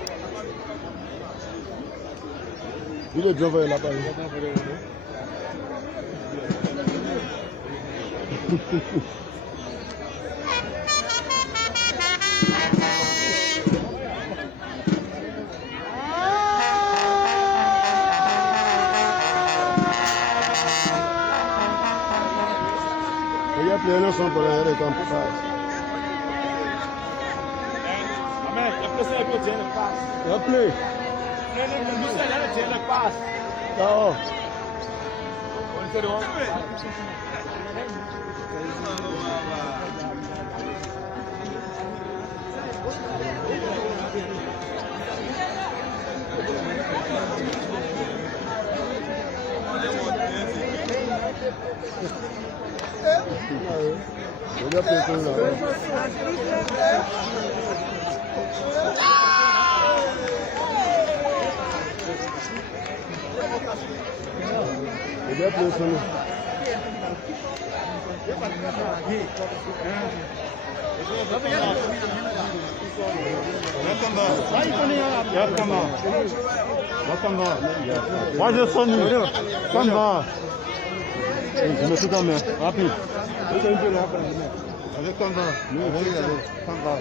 Il est driver, il l'a pas unique. Il y a plein de gens pour aller dans le passe. Eu play. Oh. Why is son? Come on. Je me suis quand même rapide. Avec come on. Come on.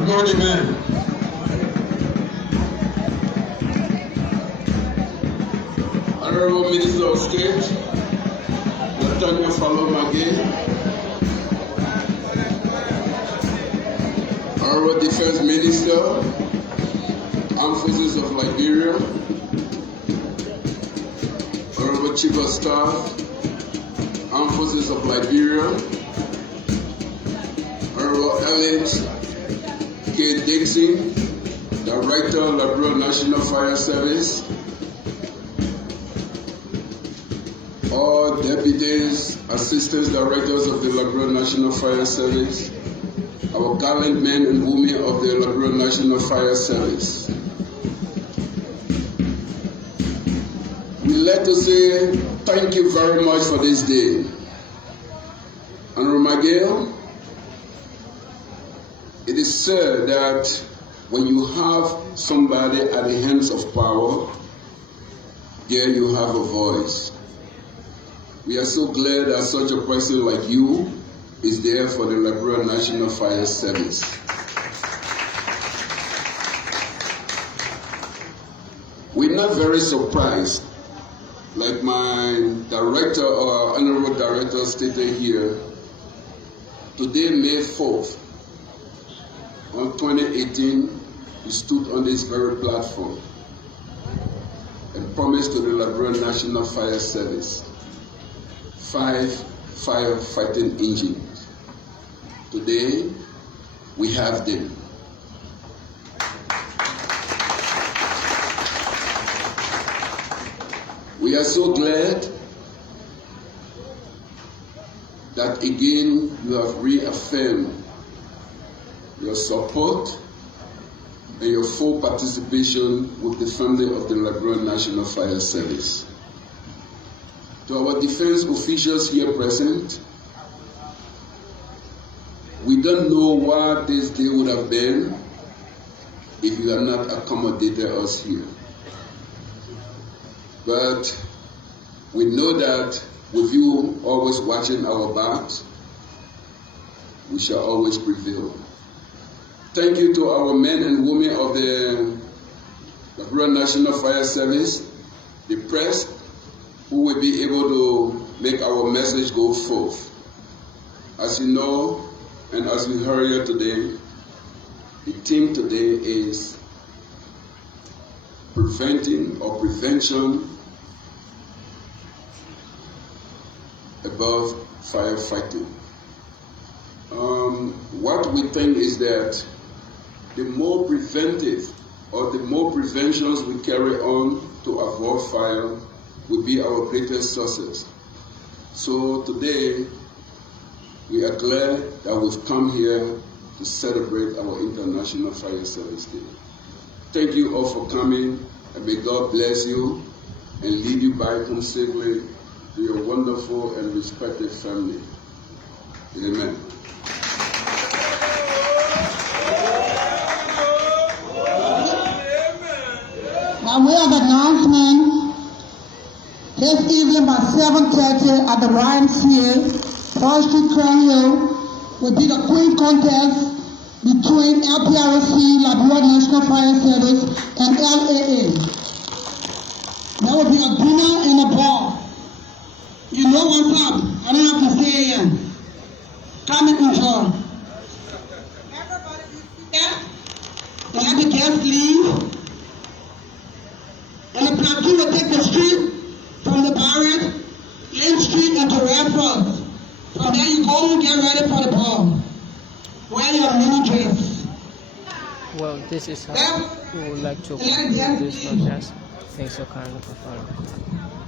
Good morning, Honorable Minister of State, Lieutenant Falomage, Honorable Defense Minister, Armed Forces of Liberia, Honorable Chief of Staff, Armed Forces of Liberia, Honorable Elliot K. Dixon, Director, Liberia National Fire Service, all deputies, assistant directors of the Liberia National Fire Service, our gallant men and women of the Liberia National Fire Service. We like to say thank you very much for this day. Honorable Miguel, it is said that when you have somebody at the hands of power, there you have a voice. We are so glad that such a person like you is there for the Liberia National Fire Service. We're not very surprised, like my director or honorable director stated here. Today, May 4th, on 2018, we stood on this very platform and promised to the Liberia National Fire Service 5 firefighting engines. Today, we have them. We are so glad that again you have reaffirmed your support and your full participation with the family of the Liberia National Fire Service. To our defense officials here present, we don't know what this day would have been if you had not accommodated us here. But we know that with you always watching our backs, we shall always prevail. Thank you to our men and women of the Liberia National Fire Service, the press, who will be able to make our message go forth. As you know, and as we heard here today, the theme today is preventing or prevention above firefighting. What we think is that the more preventive or the more preventions we carry on to avoid fire will be our greatest success. So today, we are glad that we've come here to celebrate our International Fire Service Day. Thank you all for coming, and may God bless you and lead you back home safely to your wonderful and respected family. Amen. By way of announcement, this evening by 7:30 at the YMCA, 4th Street, Crown Hill, will be the quiz contest between LPRC, Liberia National Fire Service, and LAA. There will be a dinner and a ball. You know what's up. I don't have to say it again. Come and enjoy. Everybody be here. Let the guests leave. And the platoon will take the street from the barrack, Lane Street, into Red Cross. From there you go and get ready for the ball. Wear your mini dress. Well, this is how we would like to conclude this podcast. Thanks for kindly for following.